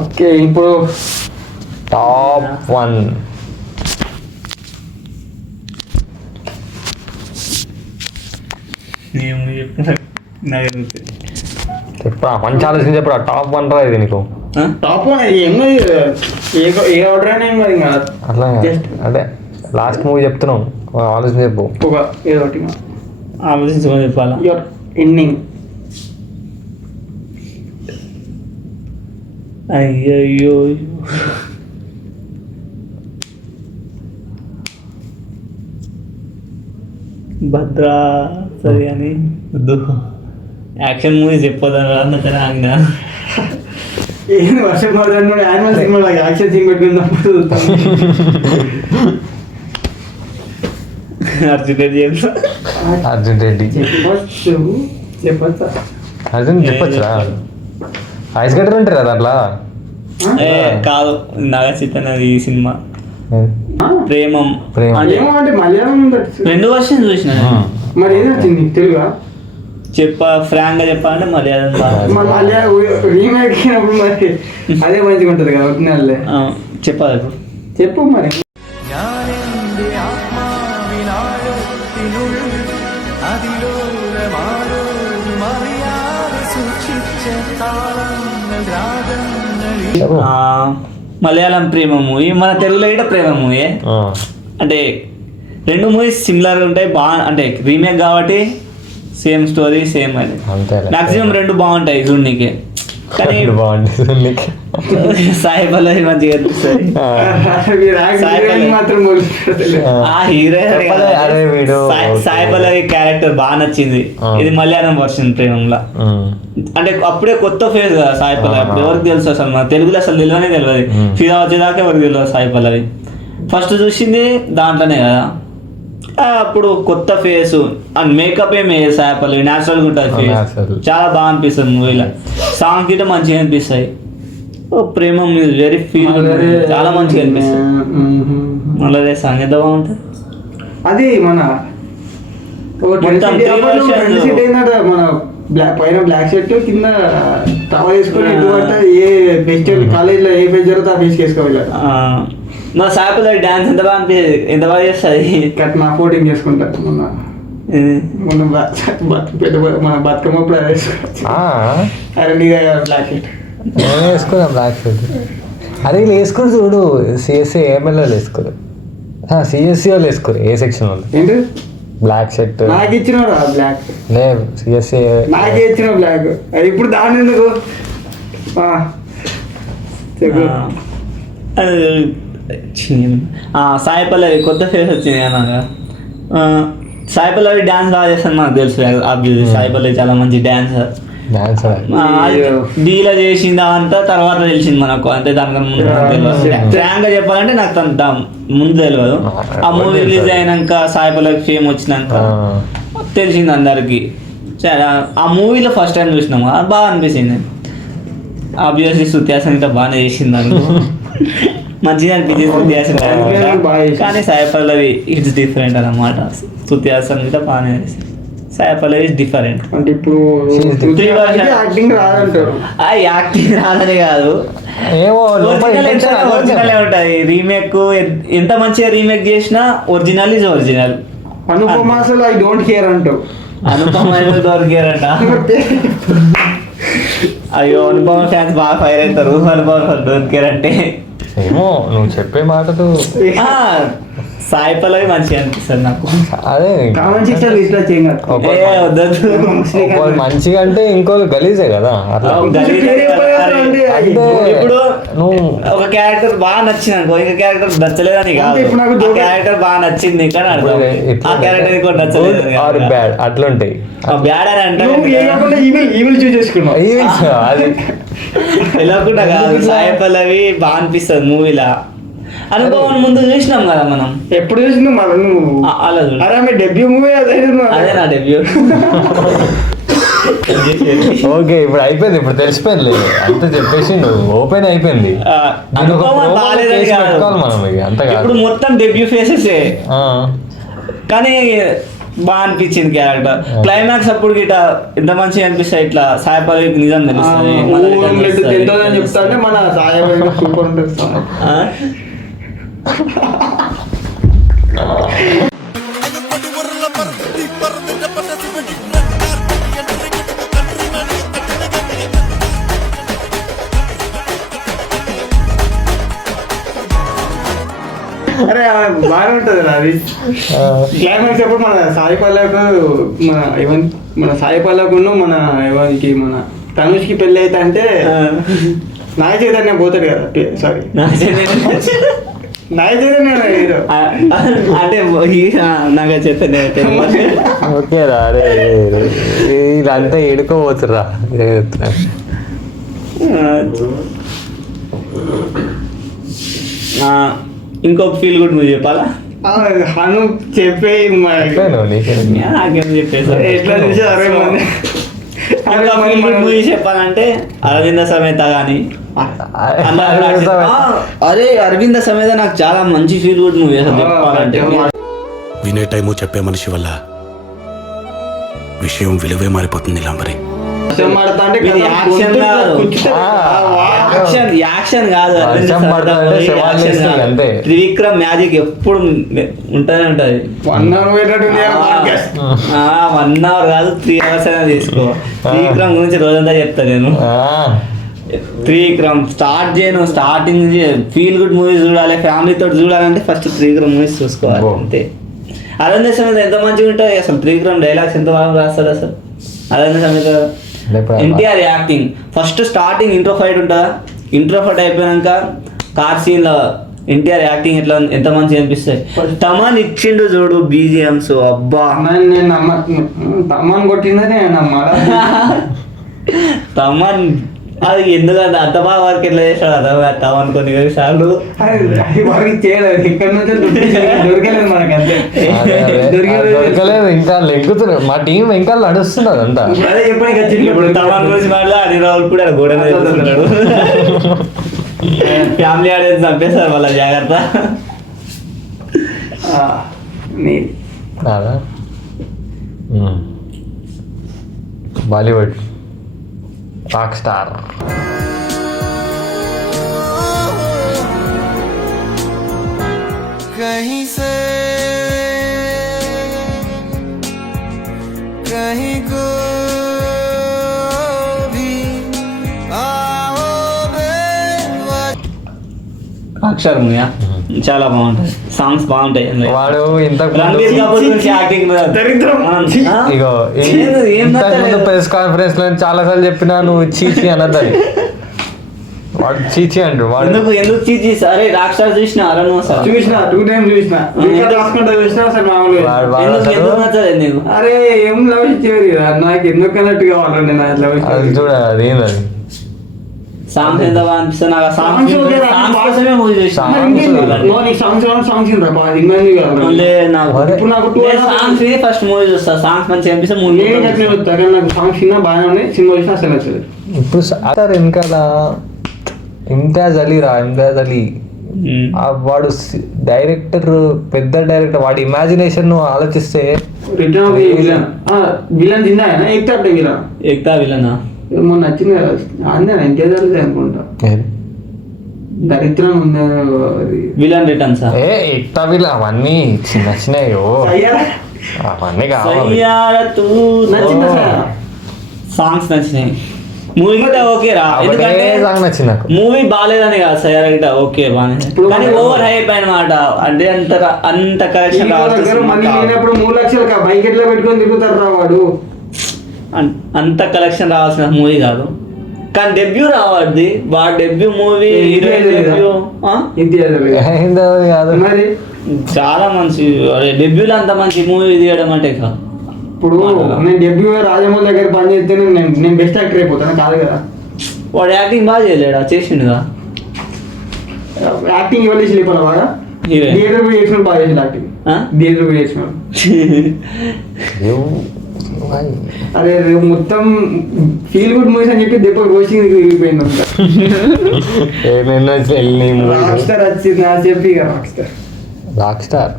Okay ఇప్పుడు top 1 చెప్పా, మంచి ఆలోచన చెప్పరా. టాప్ 1 రా ఇది నీకు. టాప్ 1 ఏమో ఏ ఆర్డర్ అయినా ఏం కాదు. అట్లా అదే లాస్ట్ మూవీ చెప్తున్నాం, ఆలోచన చెప్పు. ఒక ఏదో ఒకటి ఆలోచించుకొని చెప్పాలా. Your ending. అయ్యయ్యో భద్రా సరే అని వద్దు. యాక్షన్ మూవీస్ చెప్పొద్దని రాదని ఆగిన. ఏంది వర్షం పడుతుంది యానిమల్ సినిమా యాక్షన్ సీన్ పెట్టుకున్నప్పుడు అర్జున్ రెడ్డి అర్జున్ రెడ్డి చెప్పచ్చా? అర్జున్ చెప్పొచ్చురా. ఐస్ గడ్డలు ఉంటారు కదా అట్లా. కాదు, నాగ చైతన్య ఈ సినిమా ప్రేమం. ఏమో అంటే మలయాళం 2 వర్షన్ చూసిన. మరి ఏది వచ్చింది తెలుగా? ఫ్రాంక్ గా చెప్పాలంటే మలయాళం రీమేక్ అయినప్పుడు మరి అదే మంచిగా ఉంటుంది కదా ఒరిజినల్. చెప్పాలి ఇప్పుడు చెప్పు మరి. మలయాళం ప్రేమ మూవీ, మన తెలుగులో కూడా ప్రేమ మూవీ. అంటే 2 మూవీస్ సిమిలర్ ఉంటాయి, బాగా అంటే రీమేక్ కాబట్టి సేమ్ స్టోరీ సేమ్. అది మాక్సిమం 2 బాగుంటాయి చూడనీకి. కానీ సాయి పల్లవి మంచిగా అనిపిస్తుంది. సాయి పల్లవి క్యారెక్టర్ బాగా నచ్చింది. ఇది మలయాళం వర్షన్ ప్రేమంలో. అంటే అప్పుడే కొత్త ఫేజ్ కదా సాయి పల్లవి. అప్పుడు ఎవరికి తెలుసు అసలు, మన తెలుగులో అసలు తెలియనే తెలియదు. ఫిదా వచ్చేదాకా ఎవరికి తెలియదు సాయి పల్లవి. ఫస్ట్ చూసింది దాంట్లోనే కదా. అప్పుడు కొత్త ఫేస్ అండ్ మేకప్ ఏమి సాయి పల్లవి న్యాచురల్ గా ఉంటుంది ఫేస్. చాలా బాగా అనిపిస్తుంది మూవీలో. సాంగ్ గిట్ట మంచిగా అనిపిస్తాయి. ప్రేమ వెరీ ఫీల్ చాలా మంచిగా అనిపిస్తుంది. మళ్ళీ సాంగ్ ఎంత బాగుంటుంది. అది మన మన పైన బ్లాక్ షర్ట్ కింద టవల్ వేసుకొని ఏ ఫెస్టివల్ కాలేజ్లో ఏ ఫెస్ట్ జరుగుతుంది ఆ ఫెస్ట్ వేసుకోవాలి. మా సాయి పల్లవి డాన్స్ ఎంత బాగా అనిపిస్తుంది, ఎంత బాగా చేస్తుంది. కట్ నా ఫోటింగ్ చేసుకుంటా మొన్న మన బతుకమ్మ బ్లాక్ షర్ట్ వేసుకున్నా. బ్లాక్ షర్ట్ అదే వేసుకుని చూడు. సిఎస్సి ఏఎంఎల్ వాళ్ళు వేసుకోరు, సిఎస్సి వాళ్ళు వేసుకోరు. ఏ సెక్షన్ వాళ్ళు ఏంటి బ్లాక్ షర్ట్ నాకు ఇచ్చినారు. బ్లాక్ లేదు సిఎస్సి నాకే ఇచ్చిన బ్లాక్. అది ఇప్పుడు దాని ఎందుకు సాయి పల్లవి కొత్త ఫేస్ వచ్చింది అన్నాగా. సాయి పల్లవి డాన్స్ బాగా చేస్తాను నాకు తెలుసు. సాయి పల్లవి చాలా మంచి డాన్సర్. డీలా చేసింది అంతా తర్వాత తెలిసింది మనకు. అంటే దానికన్నా ముందు తెలియదు. ఫ్రాంక్ గా చెప్పాలంటే నాకు తన ముందు తెలియదు. ఆ మూవీ రిలీజ్ అయినాక సాయి పల్లవి ఫేమ్ వచ్చినాక తెలిసింది అందరికి. ఆ మూవీలో ఫస్ట్ టైం చూసినాము, అది బాగా అనిపించింది. ఆబ్వియస్లీ శృతి హాసన్ ఇంకా బాగానే చేసింది అందులో. మంచిగా అనిపించింది శృతి హాసన్. కానీ సాయి పల్లవి ఇట్స్ డిఫరెంట్ అన్నమాట. శృతి హాసన్ కూడా బాగానే చేసింది. Sai Pallavi is different. అంటే ఇప్పుడు యాక్టింగ్ రాదంటారు. యాక్టింగ్ రాదని కాదు, ఒరిజినల్ ఉంటుంది. రీమేక్ ఎంత మంచిగా రీమేక్ చేసినా ఒరిజినల్ ఇస్ ఒరిజినల్. అనుపమ అసలు ఐ డోంట్ కేర్ అంటావు. అనుపమ డోంట్ కేర్ అంట. అయ్యో అనుపమ ఫ్యాన్స్ బాగా ఫైర్ అవుతారు అనుపమ డోంట్ కేర్ అంటే. ఏమో నువ్వు చెప్పే మాటలు. సాయి పల్లవి మంచిగా అనిపిస్తుంది నాకు. అదే మంచిగా అంటే ఇంకో గలీజే కదా. ఇప్పుడు ఒక క్యారెక్టర్ బాగా నచ్చింది అనుకో, ఇంకో క్యారెక్టర్ నచ్చలేదని కాదు. క్యారెక్టర్ బాగా నచ్చింది కానీ ఆ క్యారెక్టర్ ఇంకో నచ్చలేదు బ్యాడ్ అట్లుంటాయి. బ్యాడ్ అని అంటే అది వెళ్ళకుండా కాదు. సాయి పల్లవి బాగా అనిపిస్తుంది మూవీలా. అనుభవం ముందు చూసినాం కదా మనం. ఎప్పుడు చూసినాం మనం? అలా మీ డెబ్యూ మూవీ అదే నా డెబ్యూ. ఓకే ఇప్పుడు అయిపోయింది, ఇప్పుడు తెలిసిపోయింది అంత చెప్పేసి నువ్వు ఓపెన్ అయిపోయింది. ఇప్పుడు మొత్తం డెబ్యూ ఫేసెస్ కానీ బాగా అనిపించింది క్యారెక్టర్. క్లైమాక్స్ అప్పుడు గిట ఎంత మంచిగా అనిపిస్తాయి, ఇట్లా సాయి పల్లవికి నిజం తెలుస్తుంది. అని చెప్తా అంటే మన సాయి సూపర్ ఉంటుంది. అరే బాగా ఉంటుంది అది క్లైమాక్స్ అప్పుడు మన సాయి పల్లవికు మన సాయి పల్లవికును మన ఎవరికి మన తనుష్కి పెళ్ళి అయితే అంటే నాగ చైతన్య పోతాడు కదా, సారీ నాగ చైతన్య హీరో అంటే నాగ చైతన్య ఓకేరా. అరే వీళ్ళంతా ఎడుకోపోతుర్రా. ఇంకొక ఫీల్ గుడ్ మూవీ చెప్పాలా? హను చెప్పే నాకేం చెప్పేసి ఎట్లా చూసి అరే మూవీ చెప్పాలంటే అరవింద సమేత కానీ అరే అరవింద సమేత నాకు చాలా మంచి ఫీల్ గుడ్ మూవీ అసలు చెప్పాలంటే. వినే టైము చెప్పే మనిషి వల్ల విషయం విలువే మారిపోతుంది లాంబరి. యాక్షన్ కాదు, త్రివిక్రమ్ మ్యాజిక్ ఎప్పుడు ఉంటూనే ఉంటది. 1 hour కాదు 3 hours అయినా తీసుకో. త్రివిక్రమ్ గురించి రోజంతా చెప్తా నేను. త్రివిక్రమ్ స్టార్టింగ్ నుంచి ఫీల్ గుడ్ మూవీస్ చూడాలి, ఫ్యామిలీతో చూడాలంటే ఫస్ట్ త్రివిక్రమ్ మూవీస్ చూసుకోవాలి అంతే. అరవింద సమేత ఎంత మంచిగా ఉంటుంది అసలు. త్రివిక్రమ్ డైలాగ్స్ ఎంత బాగా రాస్తాడు అసలు. Aravinda Sametha NTR acting first starting intro fight ఉంటుందా, ఇంట్రో ఫైట్ అయిపోయాక కార్ సీన్ లో ఎన్టీఆర్ యాక్టింగ్ ఎట్లా ఎంత మంచిగా అనిపిస్తాయి. తమన్ ఇచ్చిండు చూడు బీజిఎమ్స్, అబ్బా తమన్ కొట్టిందని తమన్ అది ఎందుకంటే అంత బాగా వర్క్ ఎట్లా చేస్తాడు అర్థం తమన్ కొన్ని సార్లు దొరకలేదు. ఇంకా లెగ్గుతున్నారు మా టీం ఇంకా నడుస్తున్నారు అంతా. ఇప్పుడు తమన్ గురించి మాట్లాడి అన్ని రావులు కూడా గోడ ఫ్యామిలీ ఆడియన్స్ చంపేస్తారు వాళ్ళ జాగ్రత్త. బాలీవుడ్ రాక్ స్టార్ कहीं से कहीं को भी అక్షర్ మూవీ చాలా బాగుంటాయి, సాంగ్స్ బాగుంటాయి. వాడు రణబీర్ కపూర్ గురించి యాక్టింగ్ ఇగో ఇంతకుముందు ప్రెస్ కాన్ఫరెన్స్ లో చాలా సార్లు చెప్పినా నువ్వు చీచి అనద్దని. వాడు చీచి అంటాడు. వాడు ఎందుకు చీచి? సరే రాక్ స్టార్ చూసిన చూసిన 2 times చూసిన నీకు. అరే ఏం లవ్ ఇచ్చేది నాకు ఎందుకు అన్నట్టు కావాలండి నా లవ్ అది చూడ అదేంటది సాంగ్స్ ఎంత బాగా అనిపిస్తుంది నాకు. సాంగ్స్ కోసమే మూవీ చూసిన. సాంగ్స్ ఫస్ట్ మూవీ చూస్తా, సాంగ్స్ మంచిగా అనిపిస్తే మూవీ నాకు సాంగ్స్ బాగానే ఉన్నాయి, సినిమా చూసినా అసలు నచ్చలేదు. ఇప్పుడు సార్ వెనకాల ఇమ్తియాజ్ అలీ వాడు డైరెక్టర్, పెద్ద డైరెక్టర్. వాడి ఇమాజినేషన్ ఆలోచిస్తే ఎక్తా విలనా మొన్న నచ్చింది అన్నీ ఇంకేదా అనుకుంటా. దరిద్రం ఉంది విలన్ రిటర్న్స్ ఎక్తా విలన్ అవన్నీ నచ్చినాయో అవన్నీ కావాలి. సాంగ్స్ నచ్చినాయి, మూవీ కూడా ఓకే రా. ఎందుకంటే నచ్చింది నాకు. మూవీ బాగాలేదని కాదు, సయ్యారా గిట్ట ఓకే బాగానే, కానీ ఓవర్ హైప్ అనమాట. అంటే అంత కలెక్షన్ 3 లక్షలు బైక్ ఎట్లా పెట్టుకొని తిరుగుతారు రా వాడు. అంత కలెక్షన్ రావాల్సిన మూవీ కాదు, కానీ డెబ్యూ రావద్ది. వాడు డెబ్యూ మూవీ మరి చాలా మంచి డెబ్యూలో అంత మంచి మూవీ తీయడం అంటే కాదు. ఇప్పుడు నేను డెబ్యూ రాజమౌళి దగ్గర పని చేస్తే నేను బెస్ట్ యాక్టర్ అయిపోతాను కాదు కదా. వాడు యాక్టింగ్ బాగా చేయలేడా? చేసిండుగా యాక్టింగ్ ఇవ్వాలి చెప్పాలి బాగా. థియేటర్ పోయి చేసిన బాగా చేసిన యాక్టింగ్, థియేటర్ పోయి చేసిన. అరే మొత్తం ఫీల్ గుడ్ మూవీస్ అని చెప్పి దెబ్బ కోచింగ్ తిరిగిపోయింది అంతా. రాక్ స్టార్ వచ్చింది అని చెప్పి రాక్ స్టార్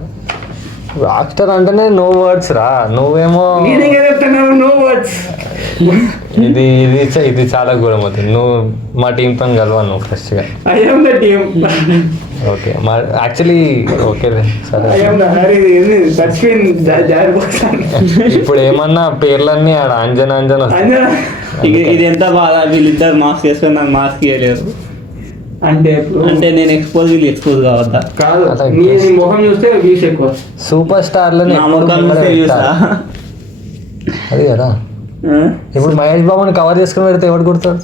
రాక్ స్టార్ అంటేనే నో వర్డ్స్ రా, నువ్వేమో నేనే కదా చెప్తున్నాను నో వర్డ్స్. ఇది ఇది చాలా ఘోరం అవుతుంది. నువ్వు మా టీంతో కలవాలి నువ్వు ఫ్రెష్గా. I am the team. Okay మా యాక్చువల్లీ ఓకేలే సరే. I am the Hari Sachin జారిపోతాను. ఇప్పుడు ఏమన్నా పేర్లన్నీ ఆడ అంజన్ వస్తాయి. ఇది ఎంత బాధ, వీళ్ళిద్దరు మాస్క్ వేసుకొని నాకు మాస్క్ ఇవ్వలేరు. అంటే ఇప్పుడు అంటే నేను ఎక్స్పోజ్, వీళ్ళు ఎక్స్పోజ్ కావద్దా? కాదు, అలా నీ ముఖం చూస్తే వ్యూస్ ఎక్కువ. సూపర్ స్టార్లని నా ముఖం చూస్తే views ఆ? అది కదా. ఇప్పుడు మహేష్ బాబుని కవర్ చేసుకుని పెడితే ఎవరు గుర్తాడు?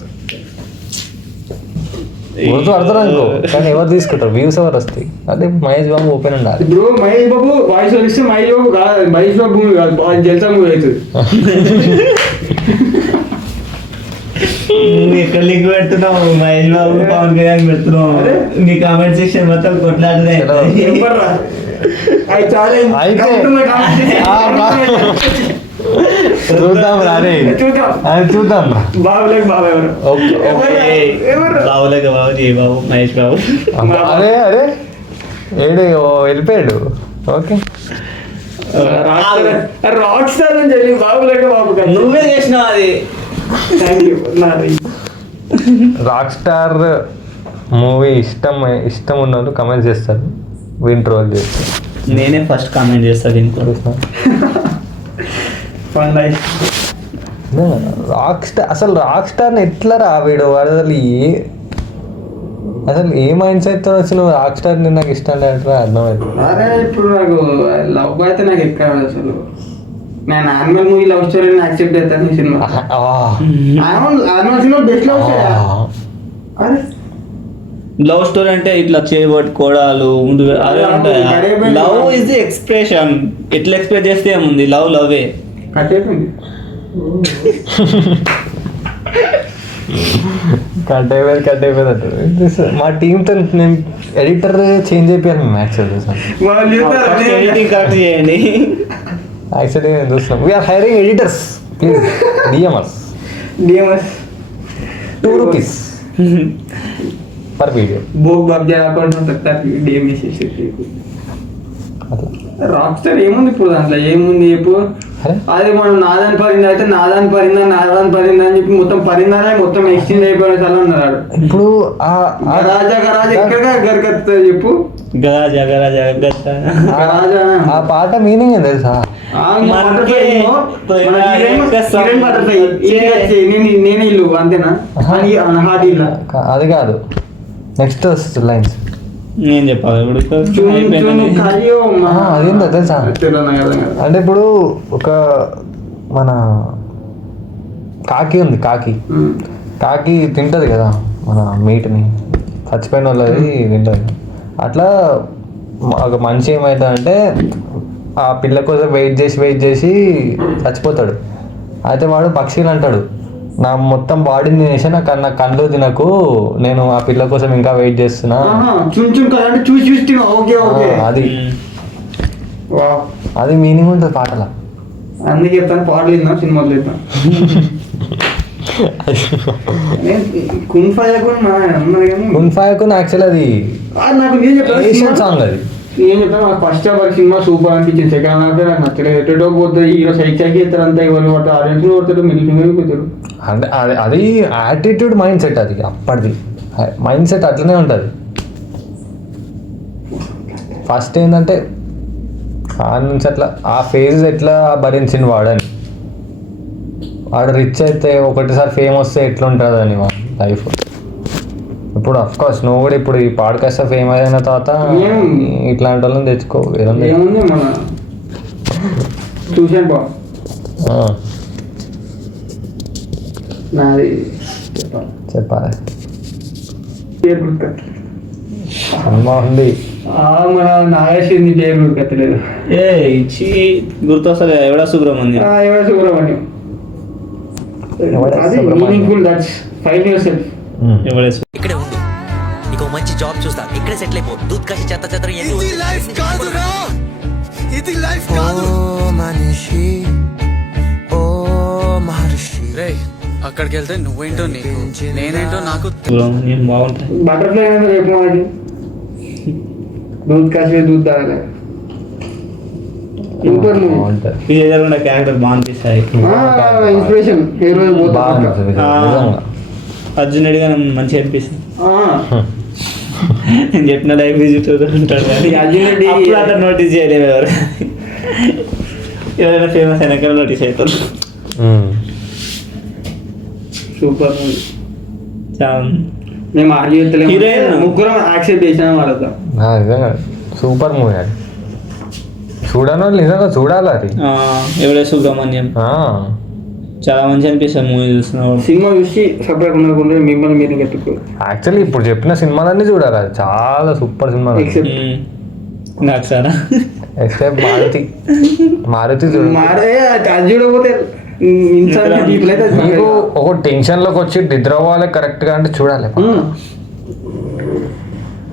గుర్తు పడతారు అనుకో, కానీ ఎవరు తీసుకుంటారు? వ్యూస్ ఎవరు వస్తాయి? అదే మహేష్ బాబు ఓపెన్ ఉండాలి. ఇప్పుడు మహేష్ బాబు వాయిస్ ఇస్తే మహేష్ బాబు కాదు, మహేష్ బాబు మూవీ కాదు, జల్సా మూవీ అవుతుంది. నువ్వు ఎక్కడ లింక్ పెడుతున్నావు? మహేష్ బాబు పవన్ కళ్యాణ్ పెడుతున్నావు. నీ కామెంట్ సెక్షన్ మొత్తం కొట్లాడదే. ఎవర్రా? I challenge. అయితే Come to my competition. చూద్దాం రారే, చూద్దాం. బాబులేక బాబు ఎవరు? ఎవరు? బాబులేక బాబు, జీ బాబు, మహేష్ బాబు. అరే ఏడు వెళ్ళిపోయాడు. ఓకే రాక్ స్టార్ అని చెప్పి బాబులేక బాబు కాదు. నువ్వే చేసినావు అది. Thank you. Rock star movie ఇష్టం ఉన్న వాళ్ళు కమెంట్ చేస్తారు, విన్ ట్రోల్ చేస్తారు. నేనే ఫస్ట్ కామెంట్ చేస్తాను దీనికి. రాక్ స్టార్ అసలు రాక్ స్టార్ని ఎట్లా రా వీడు అసలు ఏ మైండ్ సెట్ తో వచ్చి నువ్వు రాక్ స్టార్ నాకు ఇష్టం లేదంటే అర్థమైంది. అరే ఇప్పుడు నాకు లవ్ అయితే నాకు ఎక్కడ అసలు నేను యానిమల్ మూవీ లవ్ స్టోరీని యాక్సెప్ట్ చేస్తాను. ఈ cinema animal cinema best love story. అరే లవ్ స్టోరీ అంటే ఇట్లా చేయబట్టుకోవడాలు అదే ఉంటాయి. Love is the expression. ఎట్లా ఎక్స్ప్రెస్ చేస్తే ఏముంది, లవ్ లవ్వే. కట్టేపోయింది. కట్ అయిపోయింది. మా టీంతో నేను ఎడిటర్ చేంజ్ అయిపోయాను మేము యాక్చువల్లీ. ఎడిటింగ్ కరెక్ట్ చేయండి. యాక్చువల్లీ నేను చూస్తున్నాం, we are hiring editors, please DMs ₹2 per video. బోక్ బాబ్ జరా డేమ్ వేసేసి రాక్ స్టార్ ఏముంది ఇప్పుడు దాంట్లో? ఏముంది చెప్పు? అదే మనం నాదాని పరింది అయితే నాదాని పరిందా అని చెప్పి మొత్తం పరిందానే మొత్తం ఎక్స్చేంజ్ అయిపోయిన చాలా ఉన్నాడు. ఇప్పుడు గరాజా ఎక్కడ గరగత్తా చెప్పు? గరాజా ఆ పాట మీనింగ్ ఏం తెలుసా? నేను ఇల్లు అంతేనా? హార్ట్ ఇల్లు అది కాదు, నెక్స్ట్ లైన్స్ నేను చెప్పాలి ఇప్పుడు. అదేంటో తెలుసా? అంటే ఇప్పుడు ఒక మన కాకి ఉంది, కాకి తింటది కదా మన మీట్ని, చచ్చిపోయిన వాళ్ళది తింటది. అట్లా ఒక మనిషి ఏమవుతుందంటే ఆ పిల్ల కోసం వెయిట్ చేసి చచ్చిపోతాడు. అయితే వాడు పక్షిలు అంటాడు, నా మొత్తం బాడీని తినేసి నా కళ్ళు తినకు, నేను ఆ పిల్ల కోసం ఇంకా వెయిట్ చేస్తున్నా. అది మీనింగ్ ఉంటుంది పాటలో. అందుకే చెప్తాను పాటలు ఇద్దాం, సినిమాలు ఇద్దాం. కున్ఫాయకున్ యాక్చువల్ అది నాకు నేను చెప్పాను సాంగ్. అది ఏం చెప్తాను, నాకు ఫస్ట్ హాఫ్ సినిమా సూపర్ అనిపించింది. సెకండ్ హాఫ్ నాకు నచ్చలేదు. ఎటో పోతుంది హీరో సైకి ఇస్తారు అంతా, ఎవరు పడతారు ఆడియన్స్ కొడతారు, మిడిల్ ఫింగర్ కొడతారు. అంటే అది యాటిట్యూడ్ మైండ్ సెట్, అది అప్పటిది మైండ్ సెట్ అట్లనే ఉంటుంది. ఫస్ట్ ఏంటంటే ఆ నుంచి అట్లా ఆ ఫేజ్ ఎట్లా భరించింది వాడని. వాడు రిచ్ అయితే ఒకటిసారి ఫేమ్ వస్తే ఎట్లుంటుంది అని వాడు లైఫ్. ఇప్పుడు అఫ్కోర్స్ నువ్వు కూడా ఇప్పుడు ఈ పాడ్కాస్ట్ ఫేమ్ అయిన తర్వాత ఇట్లాంటి వాళ్ళని తెచ్చుకో. ఏముంది మన చూసాను బా నాది చెప్పాలి పేరు గుర్తుకట్లేదు. సినిమా ఉంది మన నాగేశ్వరి పేరు గుర్తుకట్టలేదు. గుర్తొస్తలే. ఎవడా సుబ్రహ్మణ్యం. సుబ్రహ్మణ్యం. అది meaningful. That's find your self. ఇక్కడే ఉండు, నీకు మంచి జాబ్ చూస్తా, ఇక్కడే సెటిల్ అయిపో. దూద్ కాసి చెత్త ఇది లైఫ్ కాదురా, ఇది లైఫ్ కాదు. ఓ మనిషి, ఓ మహర్షి. రేయ్ అక్కడికి వెళ్తే నువ్వేంటో నీకు, నేనేంటో నాకు. బాగుంటాయి. బటర్ఫ్లై అనేది రేపు మనకి దూద్ కాసి దూద్ తాగాలి. దూద్ కాసి దూద్ తాగాలి. దూద్ కాసి దూద్ తాగాలి. దూద్ కాసి దూద్ తాగాలి. దూద్ కాసి దూద్ తాగాలి. దూద్ కాసి దూద్ తాగాలి. దూద్ కాసి దూద్ తాగాలి. దూద్ కాసి దూద్ తాగాలి. Super movie. బాగుంటది. విజయ్ దేవరకొండ క్యారెక్టర్ బాగా అనిపిస్తాయి. ఇన్స్పిరేషన్ హీరో బాగా అనిపిస్తుంది నిజంగా. అర్జున్ రెడ్డి గారు మంచిగా అనిపిస్తుంది. పోతా. నేను చెప్పిన లైఫ్ ఉంటాడు కానీ అర్జున్ రెడ్డి అప్పుడు అట్లా నోటీస్ చేయలేము ఎవరు. ఎవరైనా ఫేమస్ అయినాక నోటీస్ అవుతారు. Super movie. చాలా మేము ఆర్గ్యూతలేము. హీరోయిన్ ముగ్గురం యాక్సెప్ట్ చేసిన వాళ్ళతో. నిజంగా సూపర్ మూవీ అది. చూడని వాళ్ళు నిజంగా చూడాలి అది. ఎవడే సుబ్రహ్మణ్యం ఆ, చాలా మంచి అనిపిస్తుంది మూవీ చూస్తున్నాడు. సినిమా చూసి సపరేట్ ఉండకుండా మిమ్మల్ని మీరు గెట్టుకో. యాక్చువల్లీ ఇప్పుడు చెప్పిన సినిమాలన్నీ చూడాలి, అది చాలా సూపర్ సినిమా. ఎక్సెప్ట్ నాకు సారా ఎక్సెప్ట్ మారుతి చూడు. మారే అది చూడకపోతే ఇన్సాన్ పీపుల్ అయితే అది మీకు ఒక టెన్షన్ లోకి వచ్చి నిద్ర అవ్వాలి కరెక్ట్ గా అంటే చూడాలి,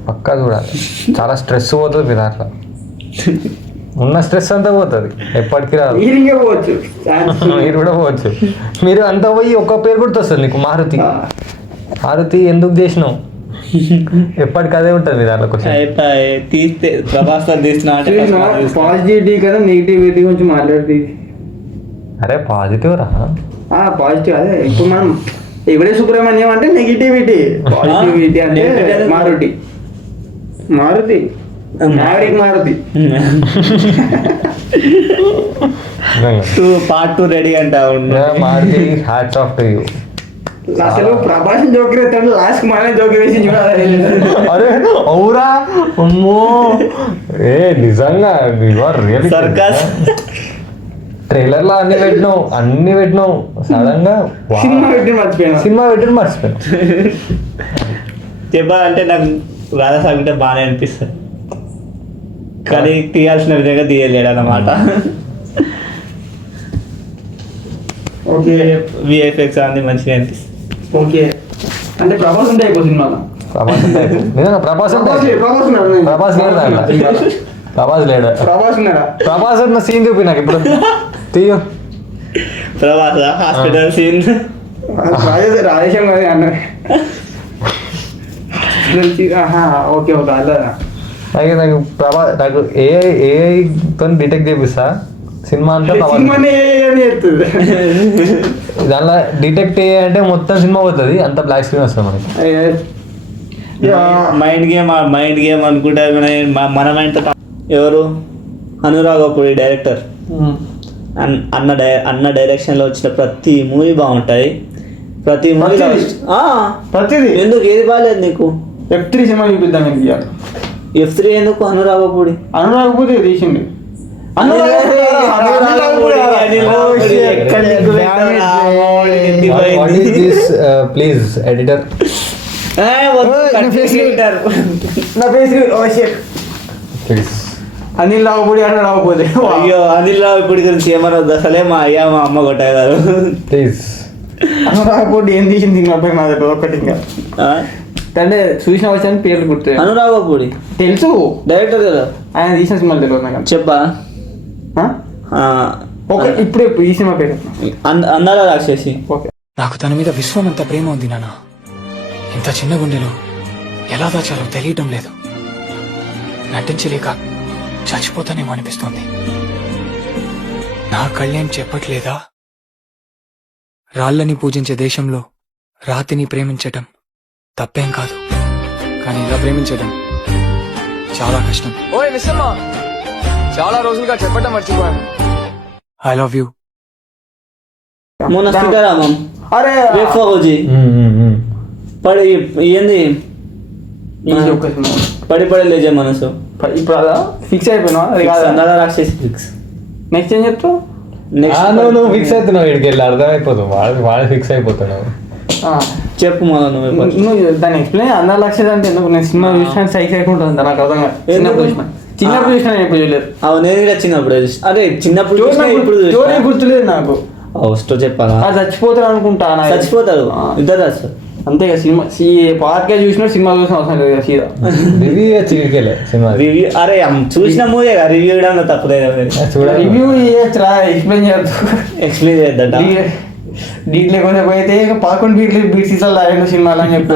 పక్కా చూడాలి. చాలా స్ట్రెస్ పోతుంది మీ దాంట్లో, ఉన్న స్ట్రెస్ అంతా పోతుంది, ఎప్పటికీ రాదు. హీలింగే పోవచ్చు. మీరు కూడా పోవచ్చు. మీరు అంతా పోయి ఒక్క పేరు గుర్తొస్తుంది నీకు, మారుతి. మారుతి ఎందుకు చేసినావు, ఎప్పటికి అదే ఉంటుంది మీ దాంట్లో క్వశ్చన్. తీస్తే ప్రభాస్ తీస్తున్నా అంటే పాజిటివిటీ కదా నెగిటివిటీ గురించి మాట్లాడి. అరే పాజిటివ్ రా. పాజిటివ్ అదే ఇప్పుడు మనం ఎవడే సుబ్రహ్మణ్యం అంటే నెగిటివిటీ, పాజిటివిటీ అంటే Maruthi. Maruthi maverick Maruthi. Part 2 ready అంట. Maruthi hats off to you. అసలు ప్రభాస్ జోకర్ ఎత్తాడు, లాస్ట్ మన జోకర్ వేసి చూడాలి. అరే అవురా, అమ్మో ఏ నిజంగా రియల్ సర్కస్ ట్రైలర్ లో అన్ని పెట్టినావు సడన్ గా సినిమా పెట్టి మర్చిపోయాను. చెప్పాలంటే నాకు రాధాసాగ్ అంటే బాగానే అనిపిస్తుంది, కానీ తీయాల్సిన విధంగా తీయలేడు అన్నమాట. ఓకే విఎఫ్ఎక్స్ అన్ని మంచిగా అనిపిస్తుంది. ఓకే అంటే ప్రభాస్ ఉంటే అయిపో సినిమాలో. ప్రభాస్ లేడా? ప్రభాస్ ఉన్నాడా? ప్రభాస్ ఉన్న సీన్ చూపి నాకు ఇప్పుడు తీయ. ప్రభాస్ హాస్పిటల్ సీన్ రాధేశం కదా అన్న. ఓకే ఓకే అలా నాకు ప్రభాస్ నాకు ఏఐతో డిటెక్ట్ చేపిస్తా సినిమా అంతా. సినిమానే చేస్తుంది దానిలో డిటెక్ట్ అంటే మొత్తం సినిమా పోతుంది, అంత బ్లాక్ స్క్రీన్ వస్తుంది మనకి. మైండ్ గేమ్ అనుకుంటే మన మైండ్. ఎవరు అనురాగపుడి డైరెక్టర్ అన్న డైరెక్షన్ లో వచ్చిన ప్రతి మూవీ బాగుంటాయి. ప్రతి మూవీ ప్రతిదీ ఎందుకు ఏది బాగాలేదు నీకు? F3 సినిమా చూపిద్దాం. F3 ఎందుకు? అనురాగపుడి తీసిండు. ప్లీజ్ ఎడిటర్ అనిల్ రావుపూడి అంటే రావుపోతే. అయ్యో అనిల్ రావుపూడి గురించి ఏమన్నా అసలే మా అయ్యా మా అమ్మ కొట్టగారు. ప్లీజ్ అనురాగపూడి ఏం తీసింది ఇంకా నా దగ్గర ఒక్కటి. ఇంకా అంటే చూసిన వచ్చాను పేర్లు గుర్తు. అనురాగపుడి తెలుసు, డైరెక్టర్ కదా ఆయన తీసిన సినిమాలు తెలియదు నాకు. చెప్పా ఇప్పుడే ఈ సినిమా పేరు అందాల రాక్షసి. ఓకే. నాకు తన మీద విశ్వం అంత ప్రేమ ఉంది నాన్న. ఇంత చిన్న గుండెలో ఎలా దాచాలో తెలియటం లేదు. నటించలేక చచ్చిపోతానేమో అనిపిస్తోంది. నా కళ్ళేం చెప్పట్లేదా? రాళ్ళని పూజించే దేశంలో రాతిని ప్రేమించటం తప్పేం కాదు, కానీ ఇలా ప్రేమించడం చాలా కష్టం. ఓయ్ మిస్సమ్మ, చాలా రోజులుగా చెప్పటం మర్చిపోయాను. I love you. మొన్న సీతారామం అరే పడి ఏంది పడి పడి లేచే మనసు. ఇప్పుడు అదా ఫిక్స్ అయిపోయినా? అందాల రాక్షసి ఫిక్స్. నెక్స్ట్ ఏం చెప్తావు? నువ్వు ఫిక్స్ అవుతున్నావు, ఇక్కడికి వెళ్ళి అర్థమైపోతావు. వాళ్ళు ఫిక్స్ అయిపోతున్నావు. చెప్పు మళ్ళీ నువ్వు దాన్ని ఎక్స్ప్లెయిన్. అందాల రాక్షసి అంటే ఎందుకు? నేను సినిమా చూసిన సైక్ అయిపోతుంది అంత నాకు అర్థం కాదు. చిన్నప్పుడు చూసిన ఎప్పుడు చూడలేదు. నేను కూడా చిన్నప్పుడు అదే చిన్నప్పుడు ఇప్పుడు గుర్తులేదు నాకు. ఫస్ట్ చెప్పాలా? చచ్చిపోతాడు అనుకుంటా. చచ్చిపోతాడు ఇద్దరు అసలు అంతే కదా. సినిమా పార్కే చూసిన సినిమా చూసిన అవసరం లేదు కదా. సీదా రివ్యూ. అరే చూసిన మూవీ రివ్యూ ఇవ్వడం తప్పలేదు. రివ్యూ ఎక్స్ప్లెయిన్ ఎక్స్ప్లెయిన్ చేద్దా? డీట్ లేకుండా పోయితే 11 బీట్ సీసాలు తాగండి సినిమాలు అని చెప్పి.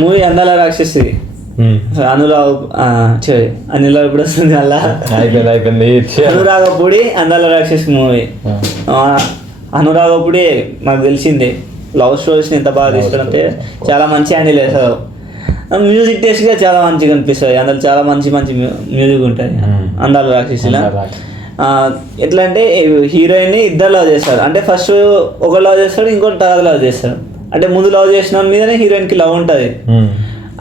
మూవీ అందాల రాక్షసి అనురాగ్ అనిల్ కూడా వస్తుంది అలా. అయిపోయింది అనురాగపుడి అందాల రాక్షస్ మూవీ. అనురాగపుడి నాకు తెలిసిందే లవ్ స్టోరీస్ని ఎంత బాగా తీసుకోవడంటే చాలా మంచి హ్యాండిల్ చేస్తారు. మ్యూజిక్ టేస్ట్గా చాలా మంచిగా అనిపిస్తుంది, అందులో చాలా మంచి మంచి మ్యూజిక్ ఉంటుంది అందాల రాక్షసిలా. ఎట్లా అంటే హీరోయిన్ని ఇద్దరు లవ్ చేస్తారు, అంటే ఫస్ట్ ఒక లవ్ చేస్తాడు, ఇంకోటి తర్వాత లవ్ చేస్తాడు. అంటే ముందు లవ్ చేసిన మీదనే హీరోయిన్కి లవ్ ఉంటుంది,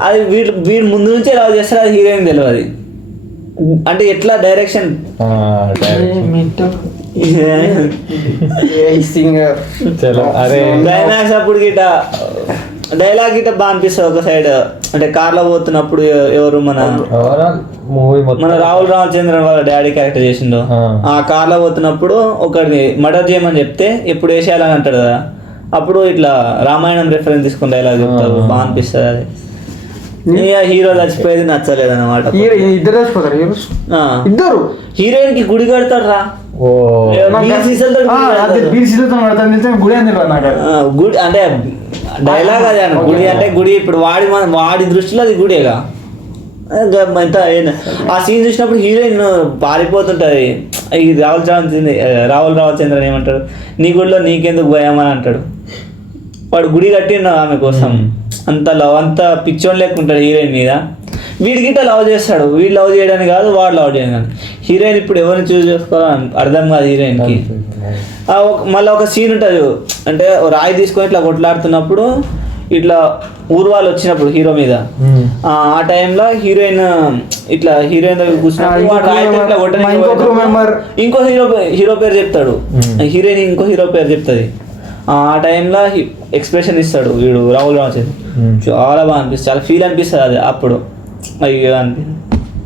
అది వీడు ముందు నుంచే లవ్ చేస్తాడు, అది హీరోయిన్ తెలియదు. అంటే ఎట్లా డైరెక్షన్ క్లైమాక్స్ అప్పుడు గిట్ట డైలాగ్ గిట్ట బాగా అనిపిస్తుంది. ఒక సైడ్ అంటే కార్లో పోతున్నప్పుడు ఎవరు మన రాహుల్ రామచంద్రన్ వాళ్ళ డాడీ క్యారెక్టర్ చేసిండు, ఆ కార్లో పోతున్నప్పుడు ఒకరిని మర్డర్ చేయమని చెప్తే ఎప్పుడు వేసేయాలని అంటాడు కదా, అప్పుడు ఇట్లా రామాయణం రెఫరెన్స్ తీసుకుని డైలాగ్ చెప్తారు, బాగా అనిపిస్తుంది. అది హీరో చచ్చిపోయేది నచ్చలేదు అన్నమాట. ఇద్దరు హీరోయిన్ కి గుడి కడతాడు రా, గుడి అంటే డైలాగ్ అదే అన్న, గుడి అంటే గుడి. ఇప్పుడు వాడి దృష్టిలో అది గుడేగా. ఆ సీన్ చూసినప్పుడు హీరోయిన్ పారిపోతుంటది, ఇది రాహుల్ రామచంద్రన్ ఏమంటాడు, నీ గుడిలో నీకెందుకు భయం అని అంటాడు. వాడు గుడి కట్టిండు ఆమె కోసం, అంత లవ్, అంత పిచ్చోన్ లేకుంటాడు హీరోయిన్ మీద. వీడికిట లవ్ చేస్తాడు, వీడు లవ్ చేయడానికి కాదు, వాడు లవ్ చేయడానికి కాదు. హీరోయిన్ ఇప్పుడు ఎవరిని చూస్ చేసుకోవాలని అర్థం కాదు హీరోయిన్కి. మళ్ళీ ఒక సీన్ ఉంటుంది, అంటే రాయి తీసుకొని ఇట్లా కొట్లాడుతున్నప్పుడు ఇట్లా ఊరు వాళ్ళు వచ్చినప్పుడు హీరో మీద, ఆ టైంలో హీరోయిన్ ఇట్లా హీరోయిన్ దగ్గర కూర్చున్నప్పుడు ఇంకో హీరో పేరు చెప్తాడు, హీరోయిన్ ఇంకో హీరో పేరు చెప్తుంది. ఆ టైంలో ఎక్స్ప్రెషన్ ఇస్తాడు వీడు రాహుల్ రామచంద్రన్, చాలా బాగా అనిపిస్తుంది, చాలా ఫీల్ అనిపిస్తుంది అది అప్పుడు. అయ్యో అనిపిస్తుంది.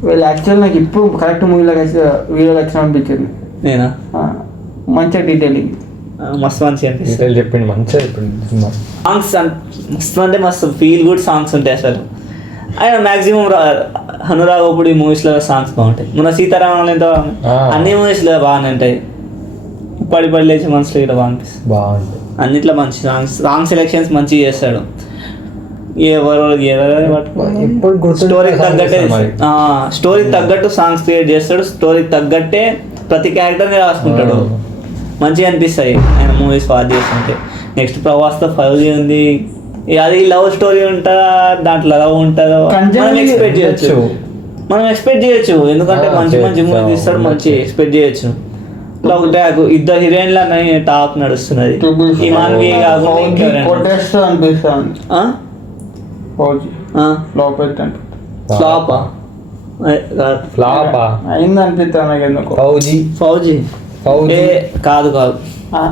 వీళ్ళు యాక్చువల్ నాకు ఇప్పుడు కరెక్ట్ మూవీలో వీడియోలో వచ్చిన అనిపించింది. నేనా మంచిగా డీటెయిలింగ్ మస్తు మంచిగా అనిపిస్తుంది, చెప్పింది మంచిగా చెప్పింది. సాంగ్స్ మస్తు అంటే మస్తు ఫీల్ గుడ్ సాంగ్స్ ఉంటాయి అసలు. ఆయన మ్యాక్సిమం అనురాగపుడి మూవీస్లో సాంగ్స్ బాగుంటాయి, మన సీతారామన్ ఎంత అన్ని మూవీస్లో బాగానే ఉంటాయి. పడి పడి లేచి మనసులో ఇట్లా బాగా అనిపిస్తుంది, బాగుంటుంది అన్నిట్లో మంచి సాంగ్ సెలెక్షన్స్ మంచిగా చేస్తాడు. స్టోరీకి తగ్గట్టు సాంగ్స్ క్రియేట్ చేస్తాడు, స్టోరీకి తగ్గట్టే ప్రతి క్యారెక్టర్ని రాసుకుంటాడు, మంచిగా అనిపిస్తాయి ఆయన మూవీస్ వాచ్ చేస్తుంటే. నెక్స్ట్ ప్రభాస్తో 5G ఉంది, అది లవ్ స్టోరీ ఉంటుందా, దాంట్లో లవ్ ఉంటుందో మనం ఎక్స్పెక్ట్ చేయొచ్చు, ఎందుకంటే మంచి మంచి మూవీ తీస్తాడు, మంచి ఎక్స్పెక్ట్ చేయొచ్చు. లవ్ ట్రాక్ ఇద్దరు హీరోయిన్ల టాక్ నడుస్తున్నది, ఈ మాన్వి కాదు